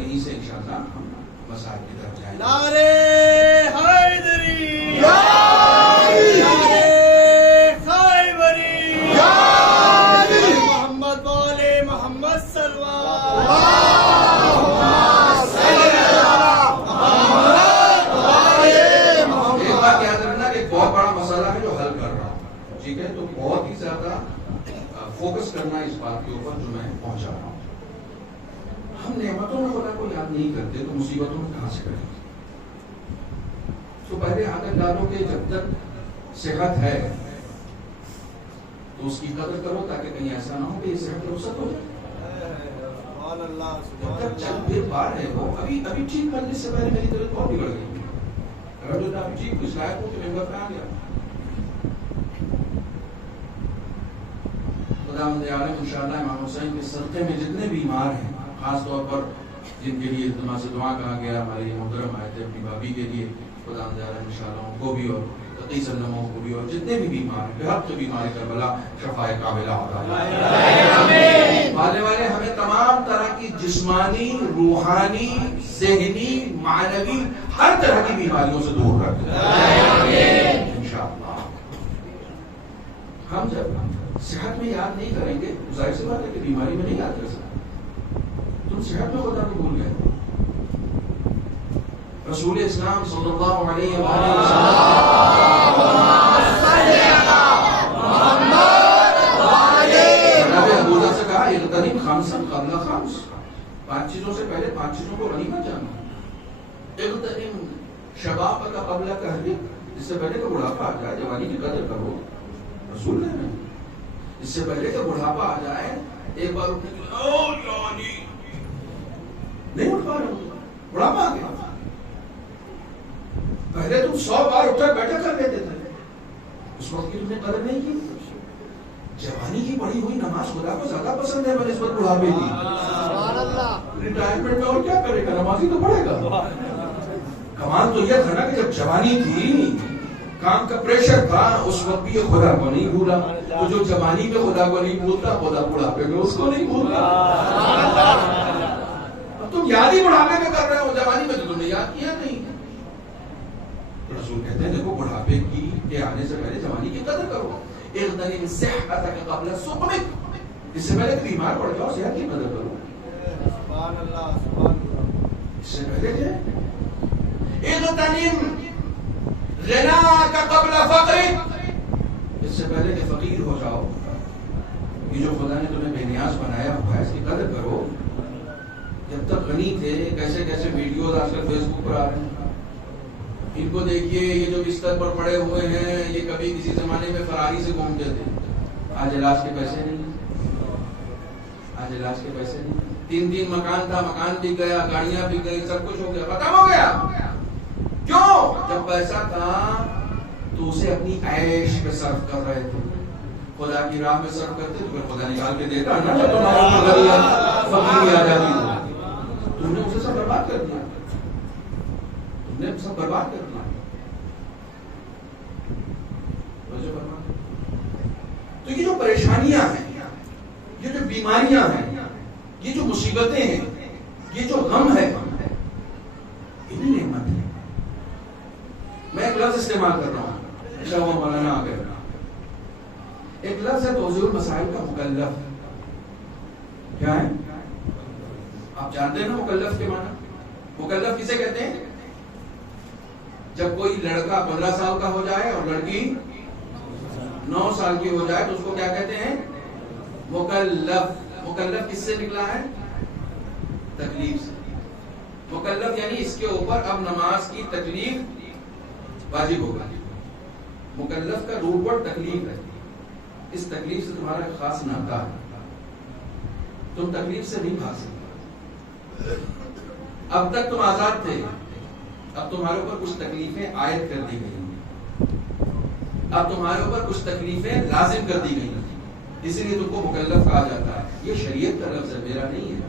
فوکس کرنا اس بات کے اوپر جو میں پہنچا رہا ہوں. ہم نعمتوں میں خدا کو یاد نہیں کرتے تو مصیبتوں میں کہاں سے کریں گے؟ تو پہلے عادت ڈالو کہ جب تک صحت ہے تو اس کی قدر کرو، تاکہ کہیں ایسا نہ ہو کہ یہ صحت رخصت ہو جائے. جب تک چل پھر پا رہے ہو، ابھی ٹھیک کرنے سے پہلے میری طبیعت بہت بگڑ گئی. اگر جو ابھی ٹھیک کچھ لائق ہو کہ ممبر پہ آ گیا. خداوند عالم انشاءاللہ امام حسین کے صدقے میں جتنے بیمار ہیں، خاص طور پر جن کے لیے التماس سے دعا کہا گیا، ہمارے یہ محترم آئے تھے اپنی بھابھی کے لیے، خداوند عالم انشاءاللہ ان کو بھی اور تقی سلموں کو بھی اور جتنے بھی بیمار ہیں، بہت سے بیمار کربلا شفاء کاملہ عطا فرمائے. والے ہمیں تمام طرح کی جسمانی، روحانی، ذہنی، معنوی ہر طرح کی بیماریوں سے دور رکھے انشاءاللہ. ہم جب صحت میں یاد نہیں کریں گے، ظاہر سی بات ہے کہ بیماری میں نہیں یاد کر سکتے. تم صحت میں خدا کو بھول گئے. رسول اسلام صلی اللہ علیہ وآلہ وسلم سے کہا اغتنم خمسا قبل خمس، 5 چیزوں سے پہلے 5 چیزوں کو غنیمت جاننا. اغتنم شبابک قبل کہلک، اس سے پہلے کہ بڑھاپا آ جائے جوانی کی قدر کرو. رسول نے اس سے پہلے کہ بڑھاپا آ جائے ایک بار اٹھنے کے نہیں اٹھ پا رہے ہو، بڑھاپا آ گیا. پہلے تم 100 بار اٹھا بیٹھا کر لیتے تھے، اس وقت کی تم نے قدر نہیں کی. جوانی کی پڑھی ہوئی نماز خدا کو زیادہ پسند ہے بنسبت بڑھاپے کی. ریٹائرمنٹ میں اور کیا کرے گا، نماز ہی تو پڑھے گا. کمال تو یہ تھا نا کہ جب جوانی تھی، کام کا پریشر تھا، اس وقت بھی یہ خدا کو نہیں بھولا. تو جو جوانی میں خدا کو نہیں بھولتا، خدا بڑھاپے میں اس کو نہیں بھولتا. اب تم یاد ہی بڑھاپے میں کر رہے ہو، جوانی میں تو تم نے یاد کیا نہیں. رسول کہتے ہیں دیکھو بڑھاپے کی کے آنے سے پہلے جوانی کی قدر کرو. اغتنم صحتک قبل سقمک، اس سے پہلے کہ بیمار پڑ جاؤ صحت کی قدر کرو. سبحان اللہ سبحان اللہ. اس سے پہلے کہ اغتنم غناک قبل فقرک، اس سے پہلے کہ فقیر ہو جاؤ. یہ جو خدا نے تمہیں بے نیاز بنایا ہوا ہے اس کی قدر کرو. جب تک غنی تھے، کیسے کیسے ویڈیوز آج کل فیس بک پر آ رہے ہیں، ان کو دیکھیے یہ جو بستر پر پڑے ہوئے ہیں، یہ کبھی کسی زمانے میں فراری سے گھومتے تھے. آج علاج کے پیسے نہیں، آج علاج کے پیسے نہیں. 3 مکان تھا، مکان بک گیا، گاڑیاں بک گئی، سب کچھ ہو گیا، ختم ہو گیا. کیوں؟ جب پیسہ تھا تو اسے اپنی عیش پہ صرف کر رہے تھے. خدا کی راہ میں صرف کرتے تو پھر خدا نکال کے دیتا نا. جب تمہارے فقیری آ جاتی تم نے اسے سب برباد کر دیا، تم نے سب برباد کر دیا. تو یہ جو پریشانیاں ہیں، یہ جو بیماریاں ہیں، یہ جو مصیبتیں ہیں، یہ جو غم ہے، انہیں نعمت ہے. میں ایک لفظ استعمال کر رہا ہوں، انشاءاللہ مولانا آ گئے. ایک لفظ ہے توضیح المسائل کا، مکلف. کیا ہے؟ آپ جانتے ہیں نا مکلف کے معنی؟ مکلف کسے کہتے ہیں؟ جب کوئی لڑکا 15 سال کا ہو جائے اور لڑکی 9 سال کی ہو جائے تو اس کو کیا کہتے ہیں؟ مکلف. مکلف کس سے نکلا ہے؟ تکلیف سے. مکلف یعنی اس کے اوپر اب نماز کی تکلیف واجب ہوگا. مکلف کا روٹ ورڈ تکلیف ہے. اس تکلیف سے تمہارا خاص ناتا ہے، تم تکلیف سے نہیں بھاگ سکتے. اب تک تم آزاد تھے، اب تمہارے اوپر کچھ تکلیفیں عائد کر دی گئی، اب تمہارے اوپر کچھ تکلیفیں لازم کر دی گئی، اسی لیے تم کو مکلف کہا جاتا ہے. یہ شریعت کا لفظ ہے، میرا نہیں ہے.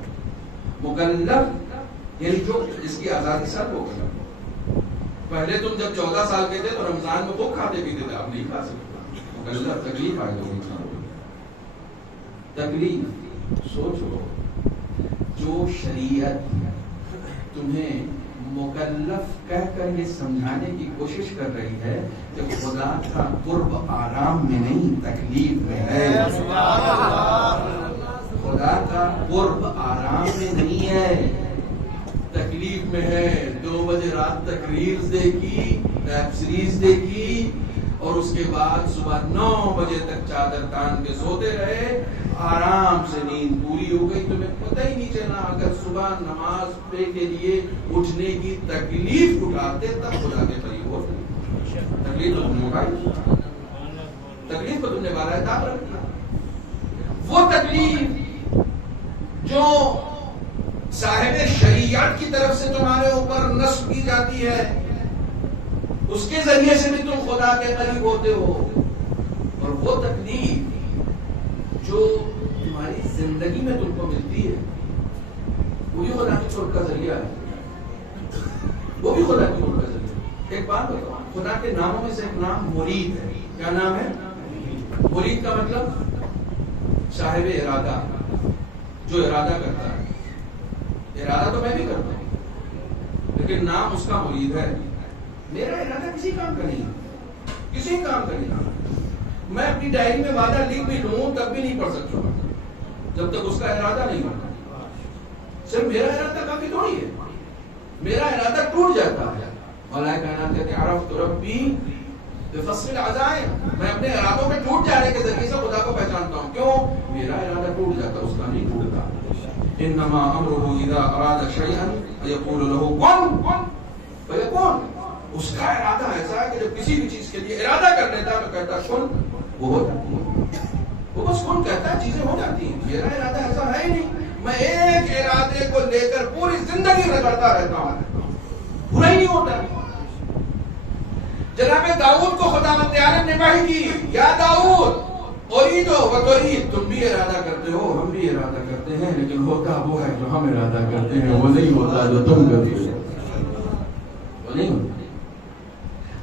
مکلف یعنی جو جس کی آزادی سب ہو گئی. پہلے تم جب 14 سال کے تھے تو رمضان میں خوب کھاتے پیتے تھے، اب نہیں کھا سکتے. مکلف تکلیف آئے گی. تکلیف سوچو، جو شریعت تمہیں مکلف کہہ کر یہ سمجھانے کی کوشش کر رہی ہے کہ خدا کا قرب آرام میں نہیں تکلیف میں ہے. خدا کا قرب آرام میں نہیں ہے، تکلیف میں ہے. 2 بجے رات تک ریلز دیکھی، ویب سیریز دیکھی، اور اس کے بعد صبح 9 بجے تک چادر تان کے سوتے رہے. آرام سے نیند پوری ہو گئی، تمہیں پتہ ہی نہیں چلا، اگر صبح نماز پڑھنے کے لیے اٹھنے کی تکلیف اٹھاتے تب خدا کے قریب ہوتے۔ تکلیف تو تم نے اٹھائی، تکلیف کو تم نے بالا دار رکھ دیا۔ وہ تکلیف جو صاحب شریعت کی طرف سے تمہارے اوپر نصب کی جاتی ہے، اس کے ذریعے سے بھی تم خدا کے قریب ہوتے ہو، اور وہ تکلیف جو تمہاری زندگی میں تم کو ملتی ہے وہی خدا کی قرب کا ذریعہ ہے، وہ بھی خدا کی قرب کا ذریعہ ہے۔ ایک بات بتاؤ، خدا کے ناموں میں سے ایک نام مرید ہے۔ کیا نام ہے؟ مرید کا مطلب صاحب ارادہ، جو ارادہ کرتا ہے۔ ارادہ تو میں بھی کرتا ہوں، لیکن نام اس کا مرید ہے۔ میرا ارادہ کسی کام کا نہیں، کسی کام کا نہیں۔ میں اپنی ڈائری میں وعدہ لکھ بھی لوں تب بھی نہیں پڑھ سکتا جب تک اس کا ارادہ نہیں ہوتا۔ صرف میرا ارادہ کافی تھوڑی ہے، میرا ارادہ ٹوٹ جاتا ہے۔ مولا کائنات کہتے ہیں عرفت ربی بفصل العزائم، میں اپنے ارادوں میں ٹوٹ جانے کے ذریعے سے خدا کو پہچانتا ہوں۔ کیوں؟ میرا ارادہ ٹوٹ جاتا ہے، اس کا نہیں ٹوٹتا۔ انما امره اذا اراد شيئا فيقول له كن فيكون۔ اس کا ارادہ ایسا ہے کہ جب کسی بھی چیز کے لیے ارادہ کر لیتا ہے تو کہتا کن، وہ ہو جاتی ہے۔ وہ بس کن کہتا ہے، چیزیں ہو جاتی ہیں۔ میرا ارادہ ایسا ہے ہی نہیں، میں ایک ارادے کو لے کر پوری زندگی رگڑتا رہتا ہوں، پورا ہی نہیں ہوتا۔ جناب داؤد کو خداوند عالم نے وحی کی، یا داؤد ارید و ترید، تم بھی ارادہ کرتے ہو، ہم بھی ارادہ کرتے ہیں، لیکن ہوتا وہ ہے جو ہم ارادہ کرتے ہیں، وہ نہیں ہوتا جو تم کرتے ہو، وہ نہیں ہوتا۔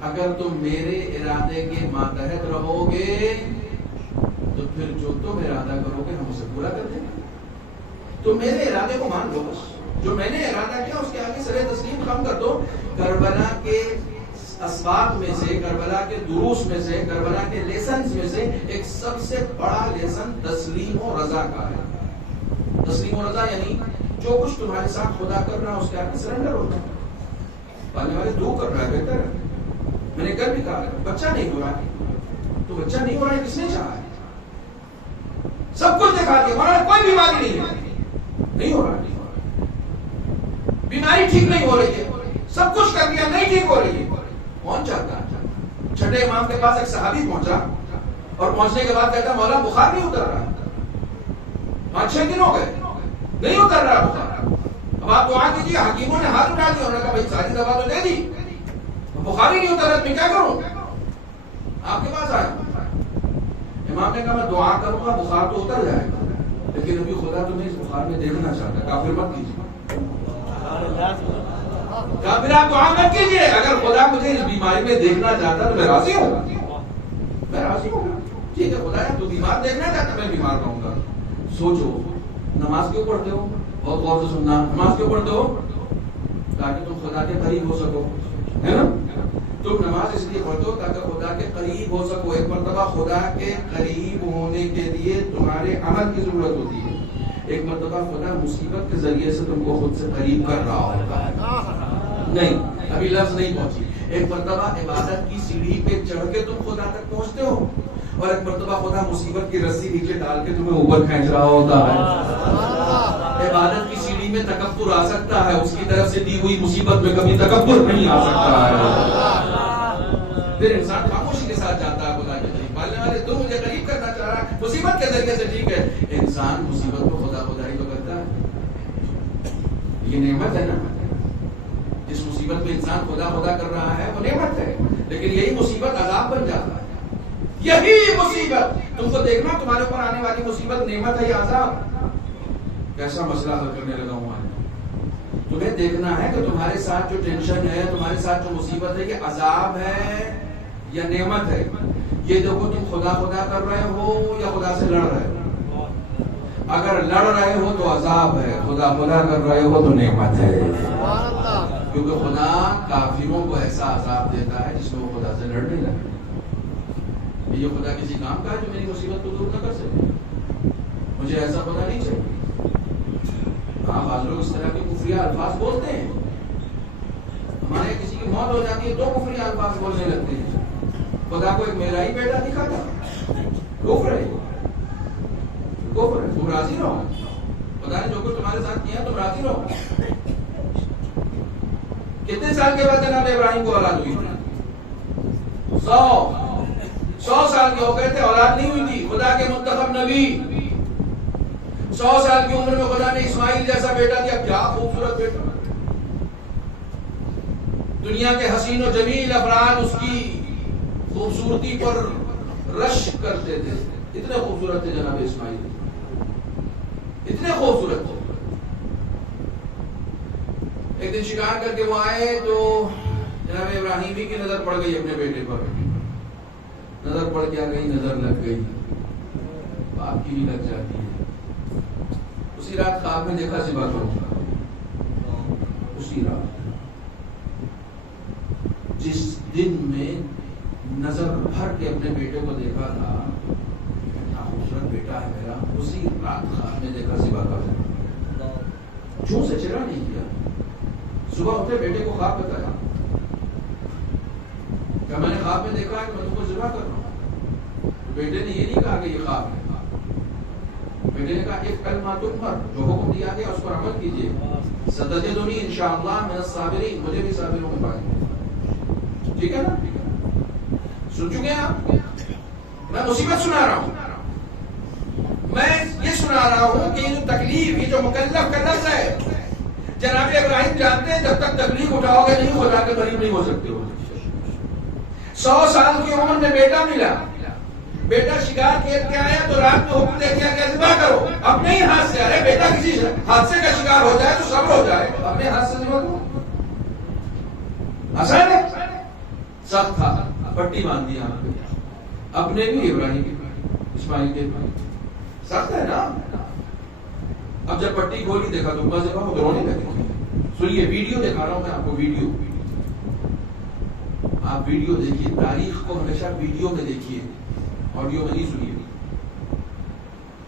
اگر تم میرے ارادے کے ماتحت رہو گے تو پھر جو تم ارادہ کرو گے ہم اسے پورا کر دیں گے۔ تو میرے ارادے کو مان لو، بس جو میں نے ارادہ کیا اس کے آگے سر تسلیم کم کر دو۔ کربلا کے اسباب میں سے، کربلا کے دروس میں سے، کربلا کے لیسنز میں سے ایک سب سے بڑا لیسن تسلیم و رضا کا ہے۔ تسلیم و رضا یعنی جو کچھ تمہارے ساتھ خدا کر رہا ہے اس کے آگے سرنڈر ہوتا ہے۔ پالنے والے دو کر رہا ہے، بہتر ہے۔ میں نے کل بھی کہا بچہ نہیں ہو رہا ہے، تو بچہ نہیں ہو رہا ہے کس نے چاہا ہے؟ سب کچھ دکھا دیا، ہمارا کوئی بیماری نہیں ہے، نہیں ہو رہا ہے، بیماری ٹھیک نہیں ہو رہی ہے، سب کچھ کر دیا نہیں ٹھیک ہو رہی ہے۔ کون چاہتا ہے؟ چھٹے امام کے پاس ایک صحابی پہنچا اور پہنچنے کے بعد کہتا مولا بخار نہیں اتر رہا، 5-6 دن ہو گئے نہیں اتر رہا بخار، اب آپ دعا کیجیے۔ حکیموں نے ہاتھ اٹھا دیا، انہوں نے کہا بھائی ساری دوا تو دے دی، بخار ہی نہیں اتر رہا، میں کیا کروں؟ آپ کے پاس آیا، امام نے کہا میں دعا کروں گا بخار تو اتر جائے گا، لیکن ابھی خدا تمہیں اس بخار میں دیکھنا چاہتا ہے، کافر مت کیجیے، کافر آپ دعا مت کیجیے۔ اگر خدا مجھے اس بیماری میں دیکھنا چاہتا تو میں راضی ہوں، میں راضی ہوں، ٹھیک ہے خدا تو بیمار دیکھنا چاہتا میں بیمار رہوں گا۔ سوچو نماز کیوں پڑھتے ہو؟ بہت غور سے سننا، نماز کیوں پڑھتے ہو؟ تاکہ تم خدا کے قریب ہو سکو، ہے نا؟ تم نماز اس لیے پڑھتے ہو تاکہ خدا کے قریب ہو سکو۔ ایک مرتبہ خدا کے قریب ہونے کے لیے تمہارے عمل کی ضرورت ہوتی ہے، ایک مرتبہ خدا مصیبت کے ذریعے سے تم کو خود سے قریب کر رہا ہوتا ہے۔ نہیں، ابھی لفظ نہیں پہنچی۔ ایک مرتبہ عبادت کی سیڑھی پہ چڑھ کے تم خدا تک پہنچتے ہو، اور ایک مرتبہ خدا مصیبت کی رسی نیچے ڈال کے تمہیں اوپر کھینچ رہا ہوتا ہے۔ عبادت کی سیڑھی میں تکبر آ سکتا ہے، اس کی طرف سے دی ہوئی مصیبت میں کبھی تکبر نہیں آ سکتا ہے۔ پھر انسان خاموشی کے ساتھ جاتا ہے خدا کے قریب، پالنے والے تو مجھے قریب کرنا چاہ رہا ہے مصیبت کے ذریعے سے، ٹھیک ہے۔ انسان مصیبت کو خدا خدائی تو کرتا ہے، یہ نعمت ہے نا، جس مصیبت میں انسان خدا خدا کر رہا ہے وہ نعمت ہے، لیکن یہی مصیبت عذاب بن جاتا ہے۔ یہی مصیبت تم کو دیکھنا، تمہارے اوپر آنے والی مصیبت نعمت ہے یا عذاب؟ کیسا مسئلہ حل کرنے لگا ہوں آج؟ تمہیں دیکھنا ہے کہ تمہارے ساتھ جو ٹینشن ہے، تمہارے ساتھ جو مصیبت ہے، یہ عذاب ہے یا نعمت ہے؟ یہ دیکھو تم خدا خدا کر رہے ہو یا خدا سے لڑ رہے ہو۔ اگر لڑ رہے ہو تو عذاب ہے، خدا خدا کر رہے ہو تو نعمت ہے، کیونکہ خدا کافروں کو ایسا عذاب دیتا ہے جس میں وہ خدا سے لڑنے لگے۔ یہ خدا کسی کام کا ہے جو میری مصیبت کو دور نہ کر سکے؟ مجھے ایسا خدا نہیں چاہیے۔ ہاں بعض لوگ اس طرح کے کفریہ الفاظ بولتے ہیں، ہمارے کسی کی موت ہو جاتی ہے تو کفریہ الفاظ بولنے لگتے ہیں، خدا کو ایک میرا ہی بیٹا دکھا تھا، کفر ہے۔ کفر ہے. تم راضی رہو, خدا نے جو کچھ تمہارے ساتھ کیا تم راضی رہو. کتنے سال کے بعد جناب ابراہیم کو اولاد ہوئی؟ 100 سال کے ہو گئے تھے, اولاد نہیں ہوئی تھی. خدا کے منتخب نبی 100 سال کی عمر میں خدا نے اسماعیل جیسا بیٹا دیا. کیا خوبصورت بیٹا. دنیا کے حسین و جمیل افراد اس کی خوبصورتی پر رش کرتے تھے. اتنے خوبصورت تھے جناب اسماعیل, اتنے خوبصورت تھے. ایک دن شکار کر کے وہ آئے تو جناب ابراہیم کی نظر پڑ گئی اپنے بیٹے پر. نظر پڑ کیا گئی, نظر لگ گئی. باپ کی بھی لگ جاتی ہے. اسی رات خواب میں دیکھا ذبح کروں. اسی رات جس دن میں نظر بھر کے اپنے بیٹے کو دیکھا تھا, اتنا خوبصورت بیٹا ہے میرا, اسی رات خواب میں دیکھا ذبح کروں. جوں سے چرا نہیں کیا. صبح اٹھے بیٹے کو خواب بتایا کہ میں نے خواب میں دیکھا ہے کہ میں تم کو ذبح کر رہا ہوں. بیٹے نے یہ نہیں کہا کہ یہ خواب ہے. بیٹے نے کہا ایک کلمہ تکمر, جو حکم دیا گیا اس پر عمل کیجیے. ستجدنی انشاءاللہ من الصابرین, مجھے بھی صابروں میں پائیں گے. ٹھیک ہے نا, سن چکے ہیں آپ. میں مصیبت سنا رہا ہوں, میں یہ سنا رہا ہوں کہ یہ جو تکلیف, یہ جو مکلف کا لفظ ہے, جناب ابراہیم جانتے ہیں جب تک تکلیف اٹھاؤ گے نہیں خدا کے قریب نہیں ہو سکتے ہو. 100 سال کی عمر میں بیٹا ملا. بیٹا شکار کھیل کے آیا تو رات میں حکم دے دیا کہ ذبح کرو. اپنے ہی ہاتھ سے. ارے بیٹا کسی حادثے کا شکار ہو جائے تو صبر ہو جائے, اپنے ہاتھ سے ذبح کرو. آسان ہے؟ سخت تھا. پٹی باندھ دیا اپنے بھی ابراہیم اسماعیل کے. سخت ہے نا. اب جب پٹی کھولی دیکھا تو بس ذبح ہو گیا, رونے لگے. سنیے, ویڈیو دکھا رہا ہوں میں آپ کو. ویڈیو آپ ویڈیو دیکھیے. تاریخ کو ہمیشہ ویڈیو میں دیکھیے, آڈیو میں نہیں سنیے.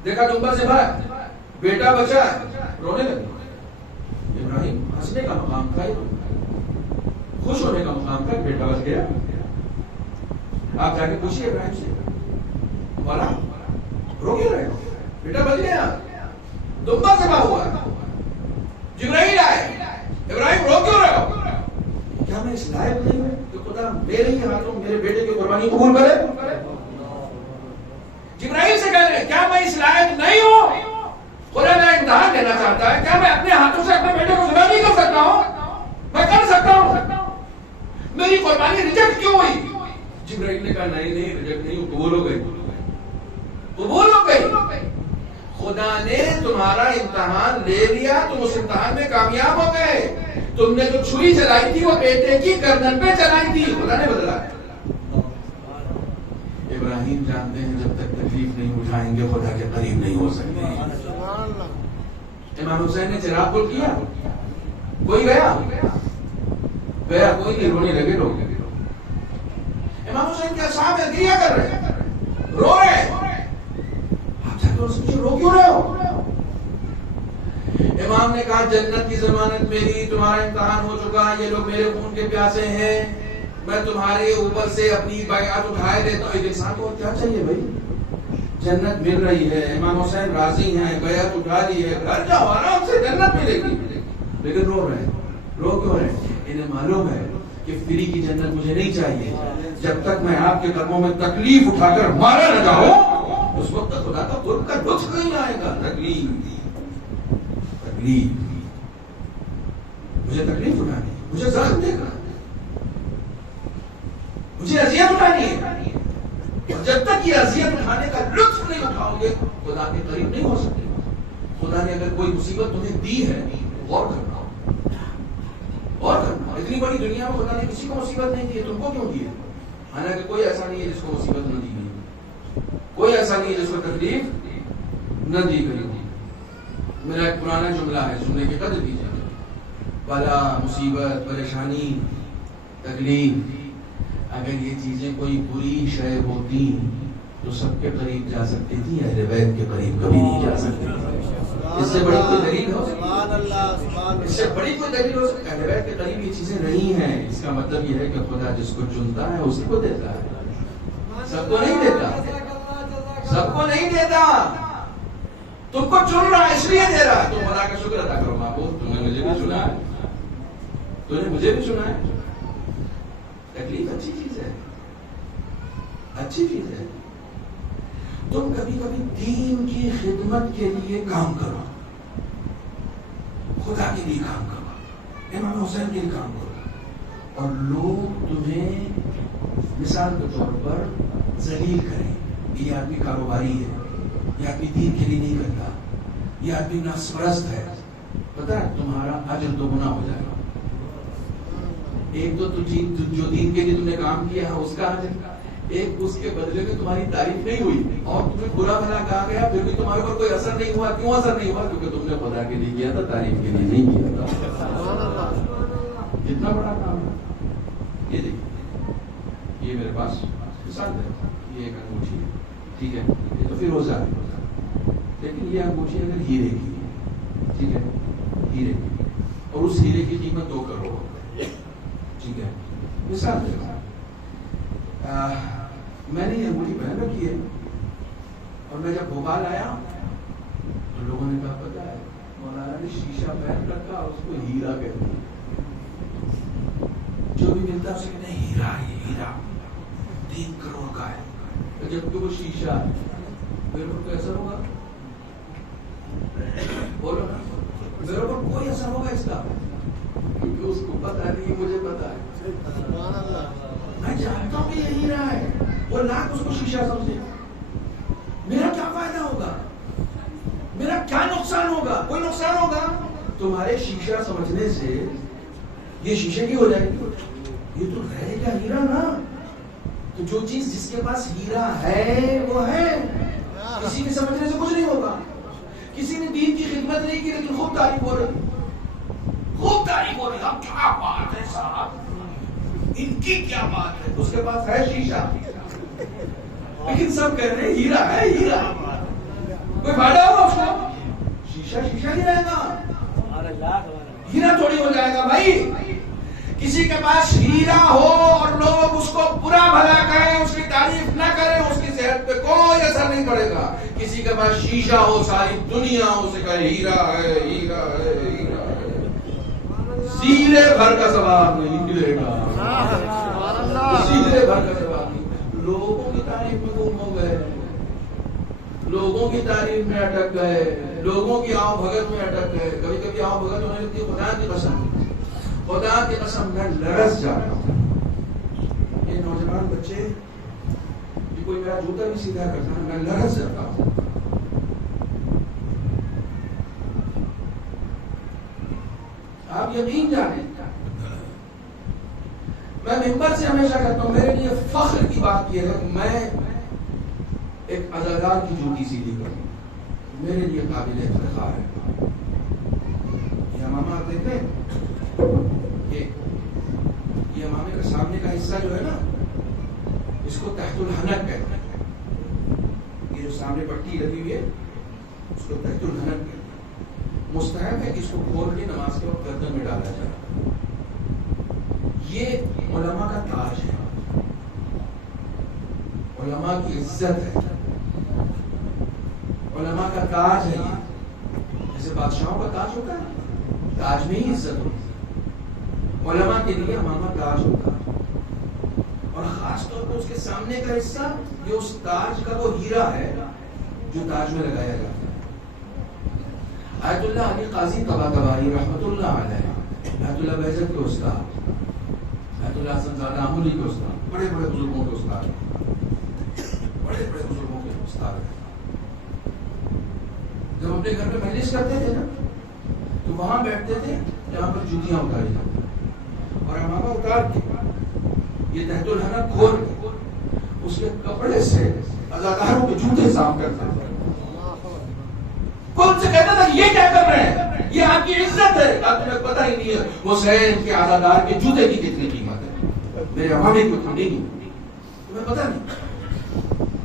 دیکھا تم سے بھائی بیٹا بچا, رونے لگے. ابراہیم ہنسنے کا مقام تھا, خوش ہونے کا مقام تھا, بیٹا بچ گیا. آپ جا کے پوچھیے ابراہیم سے, والا رو کیوں رہے ہو, بیٹا بچ گیا, دمبا ذبح ہوا. جبرائیل آئے, ابراہیم رو کیوں رہے ہو, کیا میں اس لائق نہیں ہوں کہ خدا میرے ہی ہاتھوں میرے بیٹے کی قربانی قبول کرے. جبرائیل سے کہہ رہے, کیا میں اس لائق نہیں ہوں. خدا میرا امتحان لینا چاہتا ہے, کیا میں اپنے ہاتھوں سے اپنے بیٹے کو ذبح نہیں کر سکتا ہوں. میں کر سکتا ہوں. میری قربانی ریجیکٹ کیوں ہوئی. جبرائیل نے کہا نہیں نہیں ریجیکٹ نہیں, قبول ہو گئی. قبول ہو گئی. خدا نے تمہارا امتحان لے لیا, تم اس امتحان میں کامیاب ہو گئے. تم نے جو چھری چلائی تھی وہ بیٹے کی گردن پہ چلائی تھی, خدا نے بدلا. ابراہیم جانتے ہیں جب تک تکلیف نہیں اٹھائیں گے خدا کے قریب نہیں ہو سکتے. امام حسین نے چراغ گل کیا, کوئی گیا کوئی نہیں, رونے لگے لوگ. امام حسین کے صاحب گریا کر رہے, رو رہے. رو کیوں رہے ہو. امام نے کہا جنت کی ضمانت میری, تمہارا امتحان ہو چکا, یہ لوگ میرے خون کے پیاسے ہیں, میں تمہارے اوپر سے اپنی بیعت اٹھائے دیتا ہوں. ایک انسان کو کیا چاہیے بھائی, جنت مل رہی ہے, امام حسین راضی ہیں, بیعت اٹھا لی ہے, گھر جاؤ آرام سے جنت ملے گی. لیکن رو رہے. رو کیوں رہے, انہیں معلوم ہے کہ فری کی جنت مجھے نہیں چاہیے. جب تک میں آپ کے قدموں میں تکلیف اٹھا کر مارا نہ جاؤں اس وقت تک خدا کا قرب کا لطف نہیں آئے گا. تکلیف مجھے تکلیف اٹھانی, مجھے زخم دیکھنا, مجھے اذیت اٹھانی ہے. اور جب تک یہ اذیت اٹھانے کا لطف نہیں اٹھاؤ گے خدا کے قریب نہیں ہو سکتے. خدا نے اگر کوئی مصیبت تمہیں دی ہے غور کرنا, اور کرنا. اتنی بڑی دنیا میں خدا نے کسی کو مصیبت نہیں دی ہے, تم کو کیوں دی ہے. حالانکہ کوئی ایسا نہیں ہے جس کو مصیبت نہ دی گئی, کوئی ایسا نہیں ہے جس کو تکلیف نہ دی گئی. میرا ایک پرانا جملہ ہے, سننے کی قدر کیجیے. بلا, مصیبت, پریشانی, تکلیف, اگر یہ چیزیں کوئی بری شے ہوتی تو سب کے قریب جا سکتی تھی, اہل بیت کے قریب کبھی نہیں جا سکتی. اس سے بڑی کوئی دلیل ہو سکتی, اس سے بڑی کوئی دلیل ہو سکتی. اہل بیت کے قریب یہ چیزیں نہیں ہیں. اس کا مطلب یہ ہے کہ خدا جس کو چنتا ہے اسی کو دیتا ہے, سب کو نہیں دیتا, سب کو نہیں دیتا. تم کو چن رہا ہے اس لیے دے رہا ہے. تم خدا کا شکر ادا کرو معبود, تم نے مجھے بھی چنا ہے, تو نے مجھے بھی چنا ہے. تکلیف اچھی چیز ہے, اچھی چیز ہے. تم کبھی کبھی دین کی خدمت کے لیے کام کرو, خدا کے لیے کام کرو, امام حسین کے لیے کام کرو, اور لوگ تمہیں مثال کے طور پر ذلیل کریں, یہ آدمی کاروباری ہے, یہ آدمی دین کے لیے نہیں کرتا, یہ آدمی نفس پرست ہے. پتہ ہے تمہارا اجر دو گنا ہو جائے گا. ایک تو جو دین کے لیے تم نے کام کیا ہے اس کا اجر, ایک اس کے بدلے میں تمہاری تعریف نہیں ہوئی اور تمہیں برا بھلا کہا گیا, پھر بھی تمہارے پر کوئی اثر نہیں ہوا. کیوں اثر نہیں ہوا؟ کیونکہ تم نے خدا کے لیے کیا تھا, تعریف کے لیے نہیں کیا تھا. کتنا بڑا کام ہے یہ. دیکھیے یہ میرے پاس مثال ہے, یہ ایک انگوٹھی ہے, ٹھیک ہے, یہ تو فیروزہ ہے, لیکن یہ انگوٹھی اگر ہیرے کی ہے, ٹھیک ہے, ہیرے کی, اور اس ہیرے کی قیمت 2 کروڑ, ٹھیک ہے, مثال ہے. میں نے یہ انگوٹھی پہن رکھی ہے, اور میں جب بھوپال آیا تو لوگوں نے کہا پتہ ہے مولانا نے شیشہ پہن رکھا, اس کو ہیرا کہتے ہیں. جو بھی ملتا ہے اسے کہتے ہیں ہیرا, یہ ہیرا 3 کروڑ کا ہے, جبکہ وہ شیشہ ہے. میرے پر کوئی اثر ہوگا؟ بولو نا, میرے پر کوئی اثر ہوگا اس کا؟ کیونکہ اس کو پتا نہیں, مجھے پتا ہے. میں جانتا ہوں کہ یہ ہیرا ہے, وہ لاکھ اس کو شیشہ سمجھے. میرا کیا فائدہ ہوگا, میرا کیا نقصان ہوگا؟ کوئی نقصان ہوگا؟ تمہارے شیشہ سمجھنے سے یہ شیشے کی ہو جائے گی, یہ تو رہے گا ہیرا نا. تو جو چیز جس کے پاس ہیرا ہے وہ ہے, کسی کے سمجھنے سے کچھ نہیں ہوگا. کسی نے دین کی خدمت نہیں کی لیکن خوب تعریف ہو رہی, خوب تعریف ہو رہی, اب کیا بات ہے صاحب, ان کی کیا بات ہے. اس کے پاس ہے شیشہ, لیکن سب کہہ رہے ہیں ہیرا ہے, ہیرا. کوئی فائدہ ہوگا اس کو؟ شیشہ شیشہ نہیں رہے گا, ہیرا تھوڑی ہو جائے گا بھائی. کسی کے پاس ہیرا ہو اور لوگ اس کو برا بھلا کہیں, اس کی تعریف نہ کریں, اس کی صحت پہ کوئی اثر نہیں پڑے گا. کسی کے پاس شیشہ ہو, ساری دنیا اسے کہے ہیرا ہے, ہیرا ہے, ہیرا ہے, سیلے بھر کا ثواب نہیں ملے گا, سیلے بھر کا ثواب نہیں. لوگوں کی تعریف میں گم ہو گئے, لوگوں کی تعریف میں اٹک گئے, لوگوں کی آؤ بھگت میں اٹک گئے. کبھی کبھی آؤ بھگت ہونے لگتی ہے, خدا کی قسم, خدا کی قسم میں لرز جاتا ہوں. یہ نوجوان بچے یہ کوئی میرا جوتا بھی سیدھا کرتا ہے, میں لرز جاتا ہوں. آپ یقین جانیں, میں ممبر سے ہمیشہ کہتا ہوں, میرے لیے فخر کی بات یہ ہے کہ میں ایک اداکار کی جوتی سیدھی کروں, میرے لیے قابل افتخار ہے. یہ امامہ آپ دیکھتے ہیں, یہ امامے کا سامنے کا حصہ جو ہے نا, اس کو تحت الحنک کہتے ہیں. یہ جو سامنے پٹی لگی ہوئی ہے اس کو تحت الحنک کہتے ہیں. مستحب ہے کہ اس کو کھول کے نماز کے وقت گردن میں ڈالا جائے. یہ علماء کا تاج ہے, علماء کی عزت ہے, علماء کا تاج ہے. جیسے بادشاہوں کا تاج ہوتا ہے, تاج میں ہی عزت ہوتی ہے, علماء کے لیے امامہ تاج ہوتا ہے. اور خاص طور پر اس کے سامنے کا حصہ, یہ اس تاج کا وہ ہیرا ہے جو تاج میں لگایا جاتا ہے. آیت اللہ علی قاضی طباطبائی رحمۃ اللہ علیہ, آیت اللہ بہجت کے استاد, آیت اللہ حسن زادہ آمولی کے استاد, بڑے بڑے بزرگوں کے استاد, بڑے بڑے بزرگوں کے استاد ہیں. جب اپنے گھر میں مجلس کرتے تھے نا تو وہاں بیٹھتے تھے جہاں پر جوتیاں اتاری جاتی, اور امامہ اتار کے یہ تحت الحنک کھول کے اس کے کپڑے سے اداکاروں کے جوتے صاف کرتے تھے. کون سے کہتا تھا یہ کیا کر رہے ہیں, یہ آپ کی عزت ہے. تمہیں پتہ ہی نہیں ہے حسین کے اداکار کے جوتے کی کتنی قیمت ہے, میرے امامے کی اتنی نہیں, تمہیں پتہ نہیں,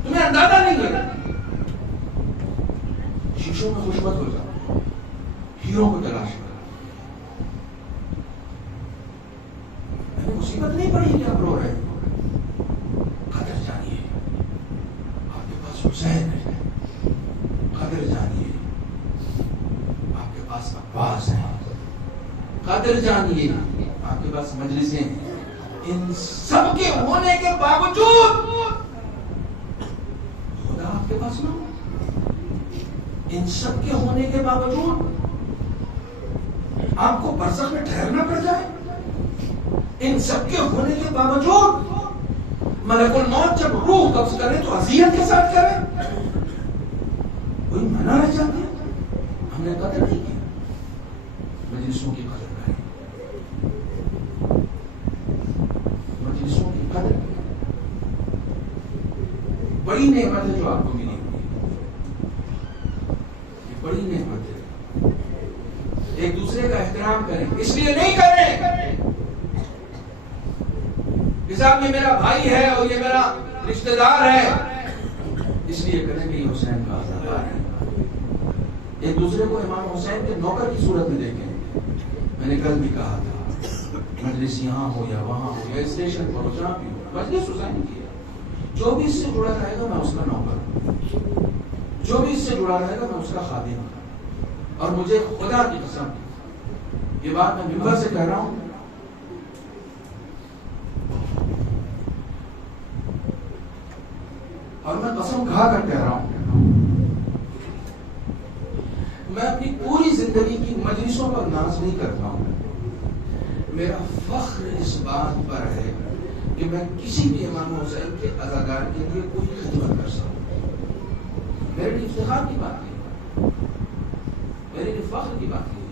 تمہیں اندازہ نہیں ہے. شیشوں میں خوشبت ہو جاؤ, ہیروں کو تلاش کرو. مصیبت نہیں پڑی کہ آپ رو رہے ہیں, قدر جانیے, آپ کے پاس حسین ہے, قدر جانیے. پاس عباس ہیں، قادر جانیے آپ کے پاس مجلسیں ہیں، ان سب کے ہونے کے باوجود خدا آپ کے پاس نہ ہو، ان سب کے ہونے کے باوجود آپ کو برزخ میں ٹھہرنا پڑ جائے، ان سب کے ہونے کے باوجود ملک الموت جب روح قبض کرے تو اذیت کے ساتھ کرے، کوئی منع رہ جاتی ہے؟ ہم نے قدر نہیں کی، مجلسوں کی قدر کریں، مجلسوں کی قدر کریں، بڑی نعمت ہے جو آپ کو ملی ہوئی، یہ بڑی نعمت ہے، ایک دوسرے کا احترام کریں، اس لیے نہیں کریں کہ صاحب یہ میرا بھائی ہے اور یہ میرا رشتہ دار ہے، اس لیے کریں کہ یہ حسین کا عزادار ہے، ایک دوسرے کو امام حسین کے نوکر کی صورت میں دیکھیں، میں نے کل بھی کہا تھا مجلس یہاں ہو یا وہاں ہو یا اسٹیشن پر ہو جہاں بھی ہو، مجلس حسین کی ہے، جو بھی اس سے جڑا رہے گا میں اس کا نوکر، جو بھی اس سے جڑا رہے گا میں اس کا خادم، اور مجھے خدا کی قسم یہ بات میں ممبر سے کہہ رہا ہوں، اور میں قسم کھا کر کہہ رہا ہوں، میں اپنی پوری زندگی کی مجلسوں پر ناز نہیں کرتا ہوں، میرا فخر اس بات پر ہے کہ میں کسی بھی امام حسین کے عزادار کے لیے کوئی خدمت کر سکوں، میرے لیے افتخار کی بات نہیں، میرے لیے فخر کی بات نہیں،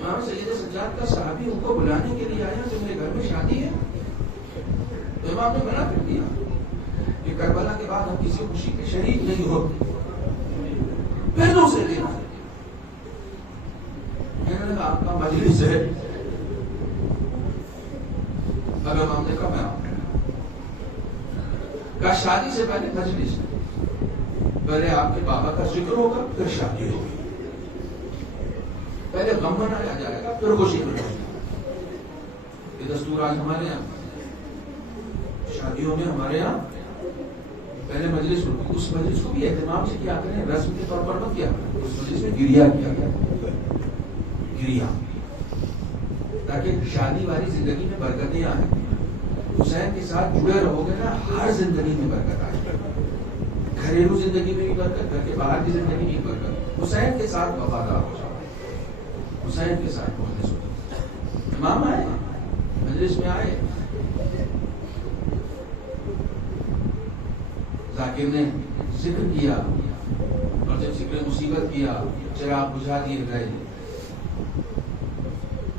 امام سید سجاد کا صحابی ان کو بلانے کے لیے آیا کہ میرے گھر میں شادی ہے، تو امام نے منع کر دیا کہ کربلا کے بعد ہم کسی خوشی کے شریک نہیں ہوتے، پھر دوسرے دن آئے، میں نے کہا آپ کا مجلس ہے، اب امام نے کہا میں آؤں گا، شادی سے پہلے مجلس پہلے آپ کے بابا کا ذکر ہوگا پھر شادی ہوگی، پہلے غم منایا جائے گا پھر خوشی منائی، یہ دستور آج ہمارے یہاں شادیوں میں ہمارے یہاں پہلے مجلس ہوتی، اس مجلس کو بھی اہتمام سے کیا کریں، رسم کے طور پر مت کیا کریں، اس مجلس میں گریا کیا گیا، گریا، تاکہ شادی والی زندگی میں برکتیں آئیں، حسین کے ساتھ جڑے رہو گے نا ہر زندگی میں برکت آئے، گھریلو زندگی میں بھی برکت، گھر کے باہر کی زندگی میں بھی برکت، حسین کے ساتھ وفادار ہو جاؤ، حسین کے ساتھ مخلص ہو جاؤ، امام آئے مجلس میں آئے، ذاکر نے ذکر کیا، اور جب ذکر مصیبت کیا چراغ بجھا دیے گئے،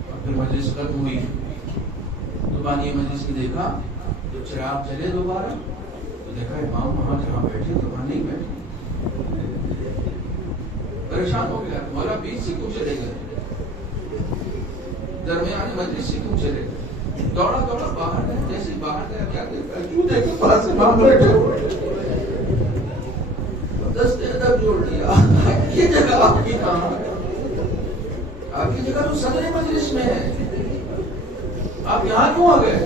اور پھر مجلس ختم ہوئی تو بانی مجلس کی دیکھا، جب چراغ چلے دوبارہ تو دیکھا امام وہاں جہاں بیٹھے تو وہاں نہیں بیٹھے، پریشان ہو گیا، مولا بیچ سے کیوں چلے گئے، درمیان مجلس سے کیوں چلے گئے، دوڑا دوڑا باہر گئے، جیسے باہر گیا کیا دیکھا، کیوں دیکھا پاس امام بیٹھے ہوئے، دستے ادب جوڑ دیا، یہ جگہ آپ کی کہاں، آپ کی جگہ تو صدر مجلس میں ہے، آپ یہاں کیوں آ گئے،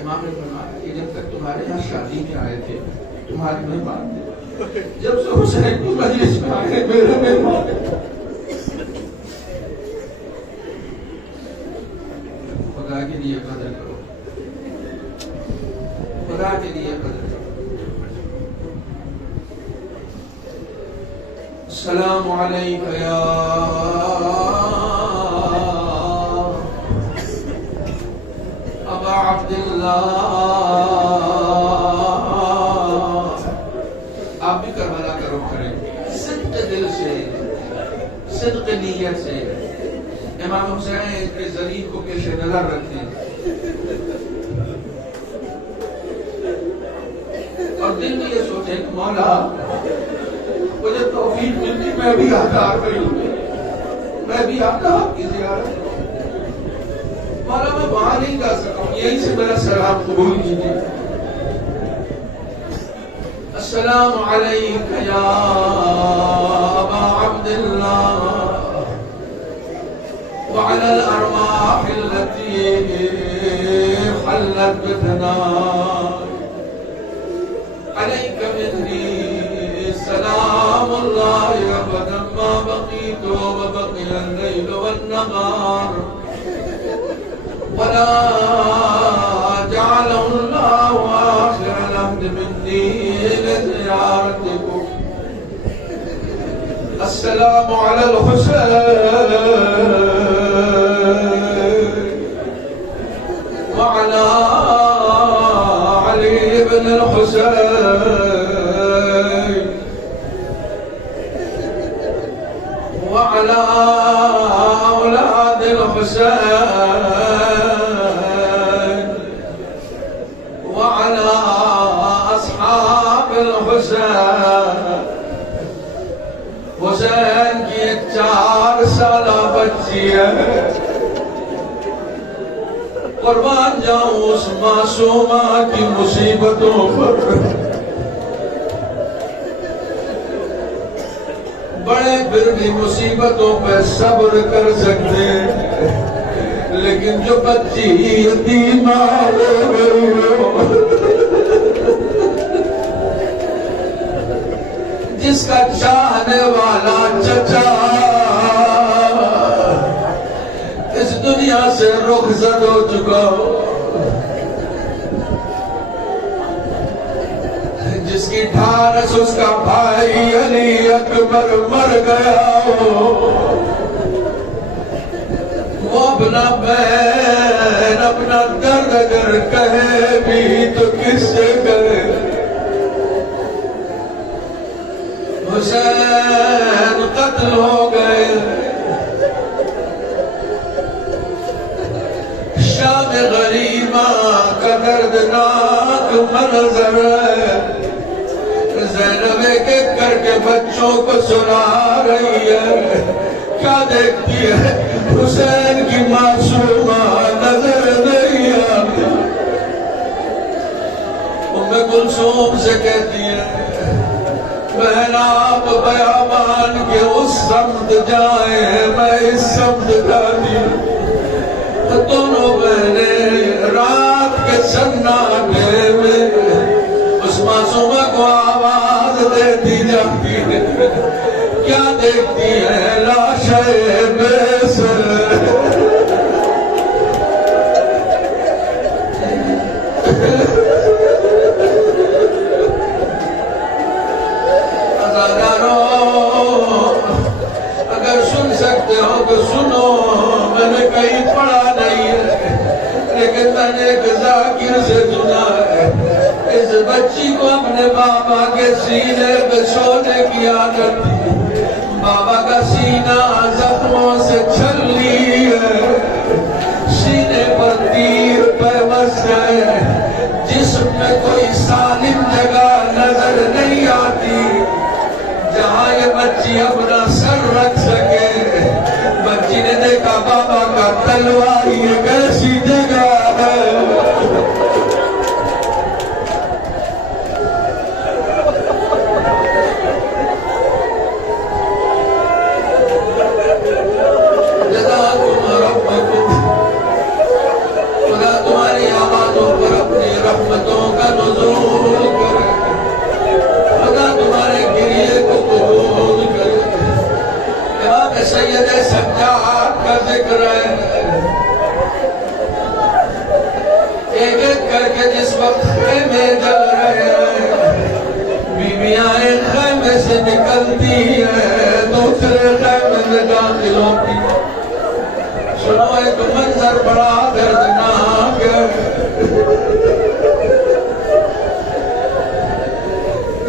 امام نے فرمایا کہ جب تک تمہارے یہاں شادی میں آئے تھے تمہارے مہمان تھے، جب سے حسین کی مجلس میں آئے میرے مہمان، خدا کے لیے قدر کرو، خدا کے لیے قدر کرو۔ السلام علیک یا ابا عبداللہ، آپ بھی کربلا کا رخ کریں، صدق دل سے، صدق نیت سے، امام حسین کے ذریعہ کو پیش نظر رکھیں، اور دل میں یہ سوچیں کہ مولا مجھے توفیق ملتی میں بھی آتا کروں، میں بھی آتا آپ کی زیارت، مولا میں وہاں نہیں جا سکا ہوں، یہیں سے میرا سلام قبول کیجیے۔ السلام علیک یا ابا عبداللہ وعلى الارواح التي حلت بثناء عليك مني سلام الله ابدا ما بقي وبقي الليل والنهار ولا جعله الله آخر العهد مني لزيارتكم. السلام على الحسين وعلى علي بن الحسين وعلى أولاد الحسين وعلى أصحاب الحسين. حسین کی 4 سالہ بچی ہے، قربان جاؤں اس معصومہ کی مصیبتوں پر. بڑے پھر بھی مصیبتوں پہ صبر کر سکتے ہیں، لیکن جو بچی یتیمہ ہو گئی ہو، جس کا چاہنے والا چچا اس دنیا سے رخصت ہو چکا ہو، جس کی ڈھارس اس کا بھائی علی اکبر مر گیا ہو، وہ اپنا بہن اپنا درد اگر کہے بھی تو کس سے کہے. حسین قتل ہو گئے. شام غریبہ کا دردناک منظر ہے. زینب ایک ایک کر کے بچوں کو سنا رہی ہے. کیا دیکھتی ہے؟ حسین کی معصومہ نظر نہیں آتی. ام کلثوم سے کہتی ہے بہن آپ بیابان کے اس سمت جائیں، میں اس سمت جاتی ہوں. دونوں بہنیں رات کے سناٹے میں اس معصومہ کو آواز دیتی جاتی ہے. کیا دیکھتی ہے؟ لاشیں بے سر. اگر سن سکتے ہو تو سنو. میں نے کہیں پڑھا نہیں ہے، لیکن میں نے ایک ذاکر سے سنا ہے. اس بچی کو اپنے بابا کے سینے پہ سونے کی عادت تھی. بابا کا سینہ زخموں سے چھلی ہے، سینے پر تیر پیوست ہے، جسم میں کوئی سالم جگہ نظر نہیں آتی جہاں یہ بچی اپنا سر رکھ سکے. بچی نے دیکھا بابا کا تلوار یہ کیسی جگہ ہے. جزاکم ربکم. خدا تمہاری آبادوں پر اپنی رحمتوں کا نزول کرے. خدا تمہارے گریے کو قبول کرے. امام سید سجاد کا ذکر ہے. ایک ایک کر کے جس وقت خیمے جل رہے ہیں، بیویاں ایک خیمے سے نکلتی ہیں، دوسرے خیمے میں داخل ہوتی ہیں. سنو ایک منظر بڑا دردناک ہے.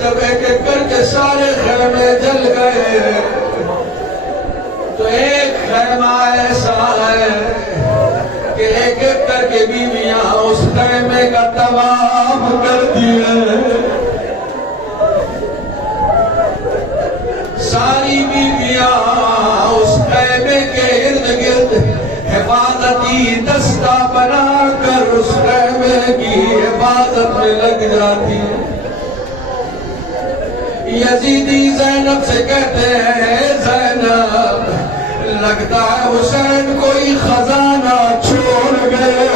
جب ایک ایک کر کے سارے خیمے جل گئے تو ایک خیمہ ایسا ہے کہ ایک ایک کر کے بیویاں اس خیمے کا طواف کرتی ہیں. ساری بیویاں اس خیمے کے ارد گرد حفاظتی دستہ بنا کر اس خیمے کی حفاظت میں لگ جاتی ہیں. یزیدی زینب سے کہتے ہیں زینب لگتا ہے حسین کوئی خزانہ چھوڑ گئے.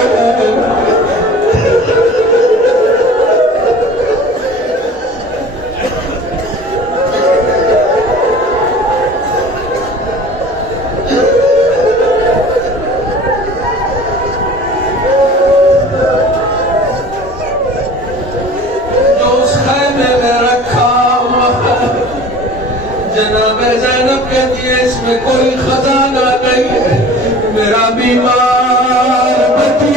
جناب زینب کہتی ہے اس میں کوئی خزانہ نہیں ہے، میرا بیمار بچی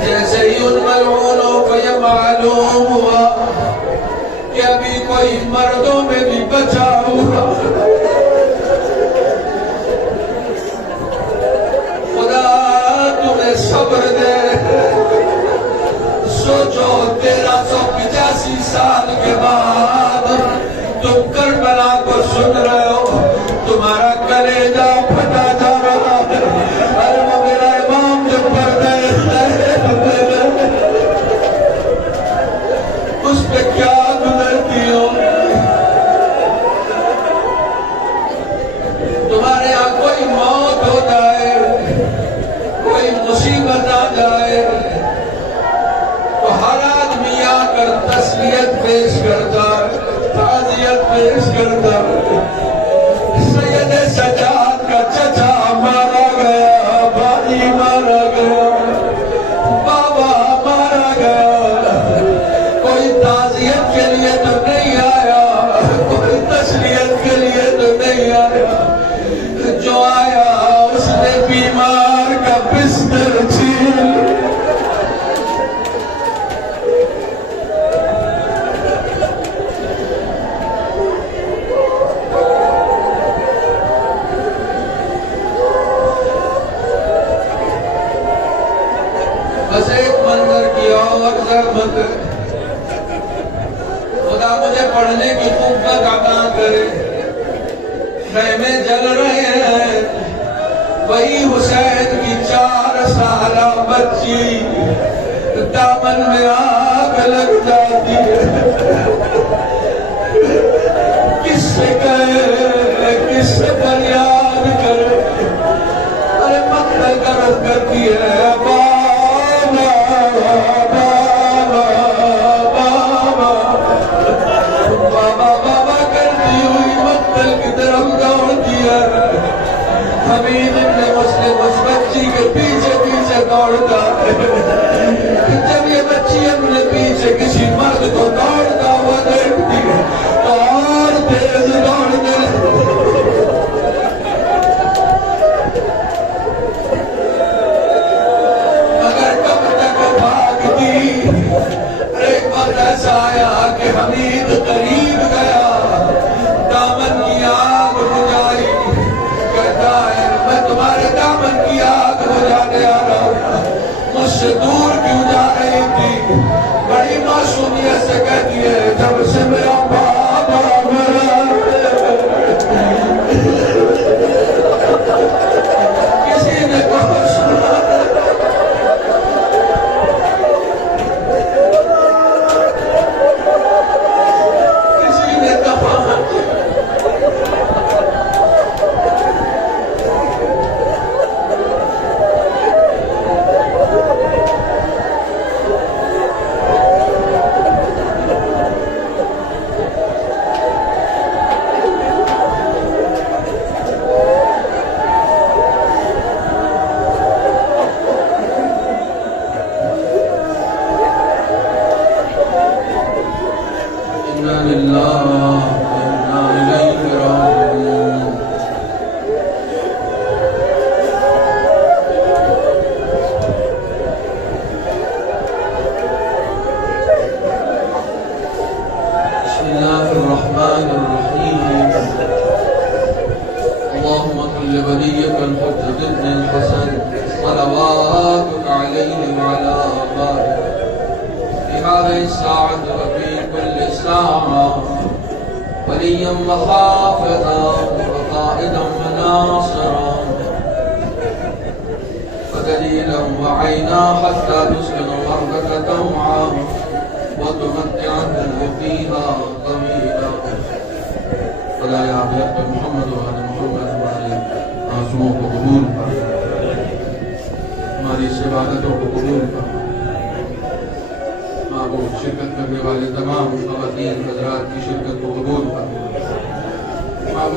جیسے ہی ان ملعونوں کو یہ معلوم ہوا کہ ابھی کوئی مردوں میں بھی بچا ہوا، صبر دے، سوچو 1385 سال کے بعد تم کربلا کو سن رہے ہو، تمہارا کلیجہ پھٹا جا رہا ہے، ارے وہ میرا امام جو پردے اس پہ کیا گزرتی ہو، تمہارے یہاں کوئی موت ہو جائے، کوئی مصیبت آ جائے تو ہر آدمی آ کر تسلیت پیش کرتا ہے، تعزیت پیش کرتا ہے۔ سید سجاد کا چچا مارا گیا، بھائی مارا گیا، بابا مارا گیا، کوئی تعزیت کے لیے تو نہیں آیا، کوئی تسلیت کے لیے تو نہیں آیا، جو آیا اس نے بیمار کا بستر چھین، بس ایک منظر کی اور زحمت ہے، خدا مجھے پڑھنے کی قوت عطا کرے، خیمے جل رہے ہیں، وہی حسین کی 4 سالہ بچی دامن میں آگ لگ جاتی ہے، کس سے کہے، کس سے فریاد کرے، ارے مقتل کا رد کرتی ہے، بابا بابا بابا بابا بابا کرتی ہوئی مقتل کی طرف دوڑتی ہے، حمید ابن مسلم اس بچی کے پیچھے پیچھے دوڑتا ہے، جب یہ بچی اپنے پیچھے کسی مرد کو دوڑتا ہوا دیکھتی ہے تو اور تیز دوڑنے مگر کب تک بھاگتی، ایک وقت ایسا آیا کہ حمید قریب گیا، دامن کی آگ بجھائی، کہتا ہے میں تمہارے دامن کی آگ بجھانے آ رہا ہوں، مجھ سے دور کیوں جا رہی تھی، بڑی معصومیت سے کہتی ہے جب سے میرا بابا مرا، کسی نے کہا سنا، کسی نے کہا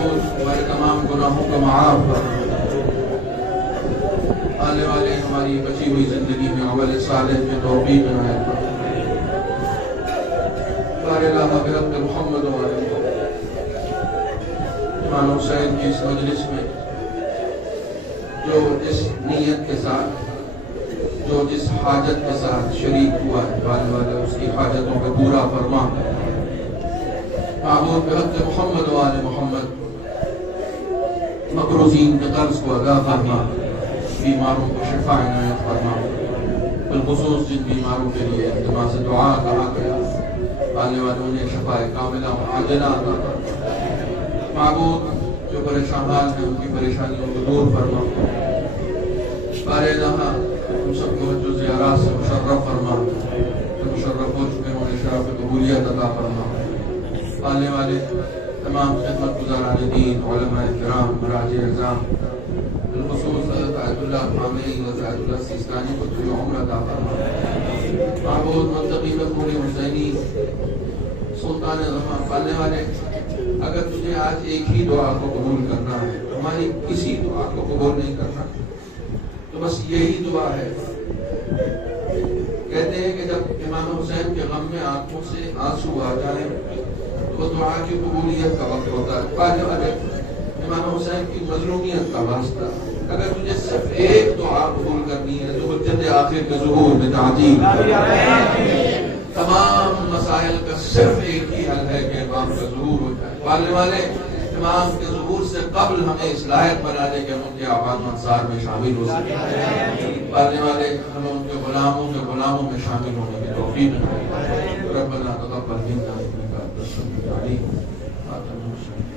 معبود ہمارے تمام گناہوں کو معاف فرما، آنے والے ہماری بچی ہوئی زندگی میں عمل صالح میں توفیق عنایت فرما۔ بارک حضرت محمد و آل محمد۔ امام حسین کی اس مجلس میں جو جس نیت کے ساتھ، جو جس حاجت کے ساتھ شریک ہوا ہے، والے والے اس کی حاجتوں کو پورا فرما۔ معبود بحق محمد و آل محمد مقروضین کے قرض کو ادا فرما، بیماروں کو شفا عنایت فرما، بالخصوص جن بیماروں کے لیے اجتماع سے دعا کہا گیا، آنے والوں نے شفا کاملہ عاجلہ عطا فرما۔ معبود جو پریشان حال ہیں ان کی پریشانیوں کو دور فرما۔ بارے الہٰ ہم سب کو جو زیارات سے مشرف فرما، جو مشرف ہو چکے ہیں شرف قبولیت عطا فرما۔ آنے والے تمام خدمت گزاران دین، علماء کرام، مراجع اعظام، بالخصوص حضرت آیت اللہ خامنئی، حضرت آیت اللہ سیستانی کو طول عمر عطا فرما۔ معبود منتقی مقبول حسینی سلطان زمان، پالنے والے اگر تجھے آج ایک ہی دعا کو قبول کرنا ہے، ہماری کسی دعا کو قبول نہیں کرنا، تو بس یہی دعا ہے۔ کہتے ہیں کہ جب امام حسین کے غم میں آنکھوں سے آنسو آ جائیں تو وہ دعا کی قبولیت کا وقت ہوتا ہے۔ پالنے والے امام حسین کی مظلومیت کا واسطہ، اگر تجھے صرف ایک دعا قبول کرنی ہے تو حجت آخر کے ظہور میں تعجیل، تمام مسائل کا صرف ایک ہی حل ہے کہ امام کا ظہور ہو جائے۔ پالنے والے امام کے ظہور سے قبل ہمیں اس لائق بنا دے کہ ہم ان کے آباد منصار میں شامل ہو سکیں۔ پالنے والے ہمیں ان کے غلاموں میں شامل ہونے کی توفیق دے۔ ربنا تقبل منا انک انت السمیع العلیم۔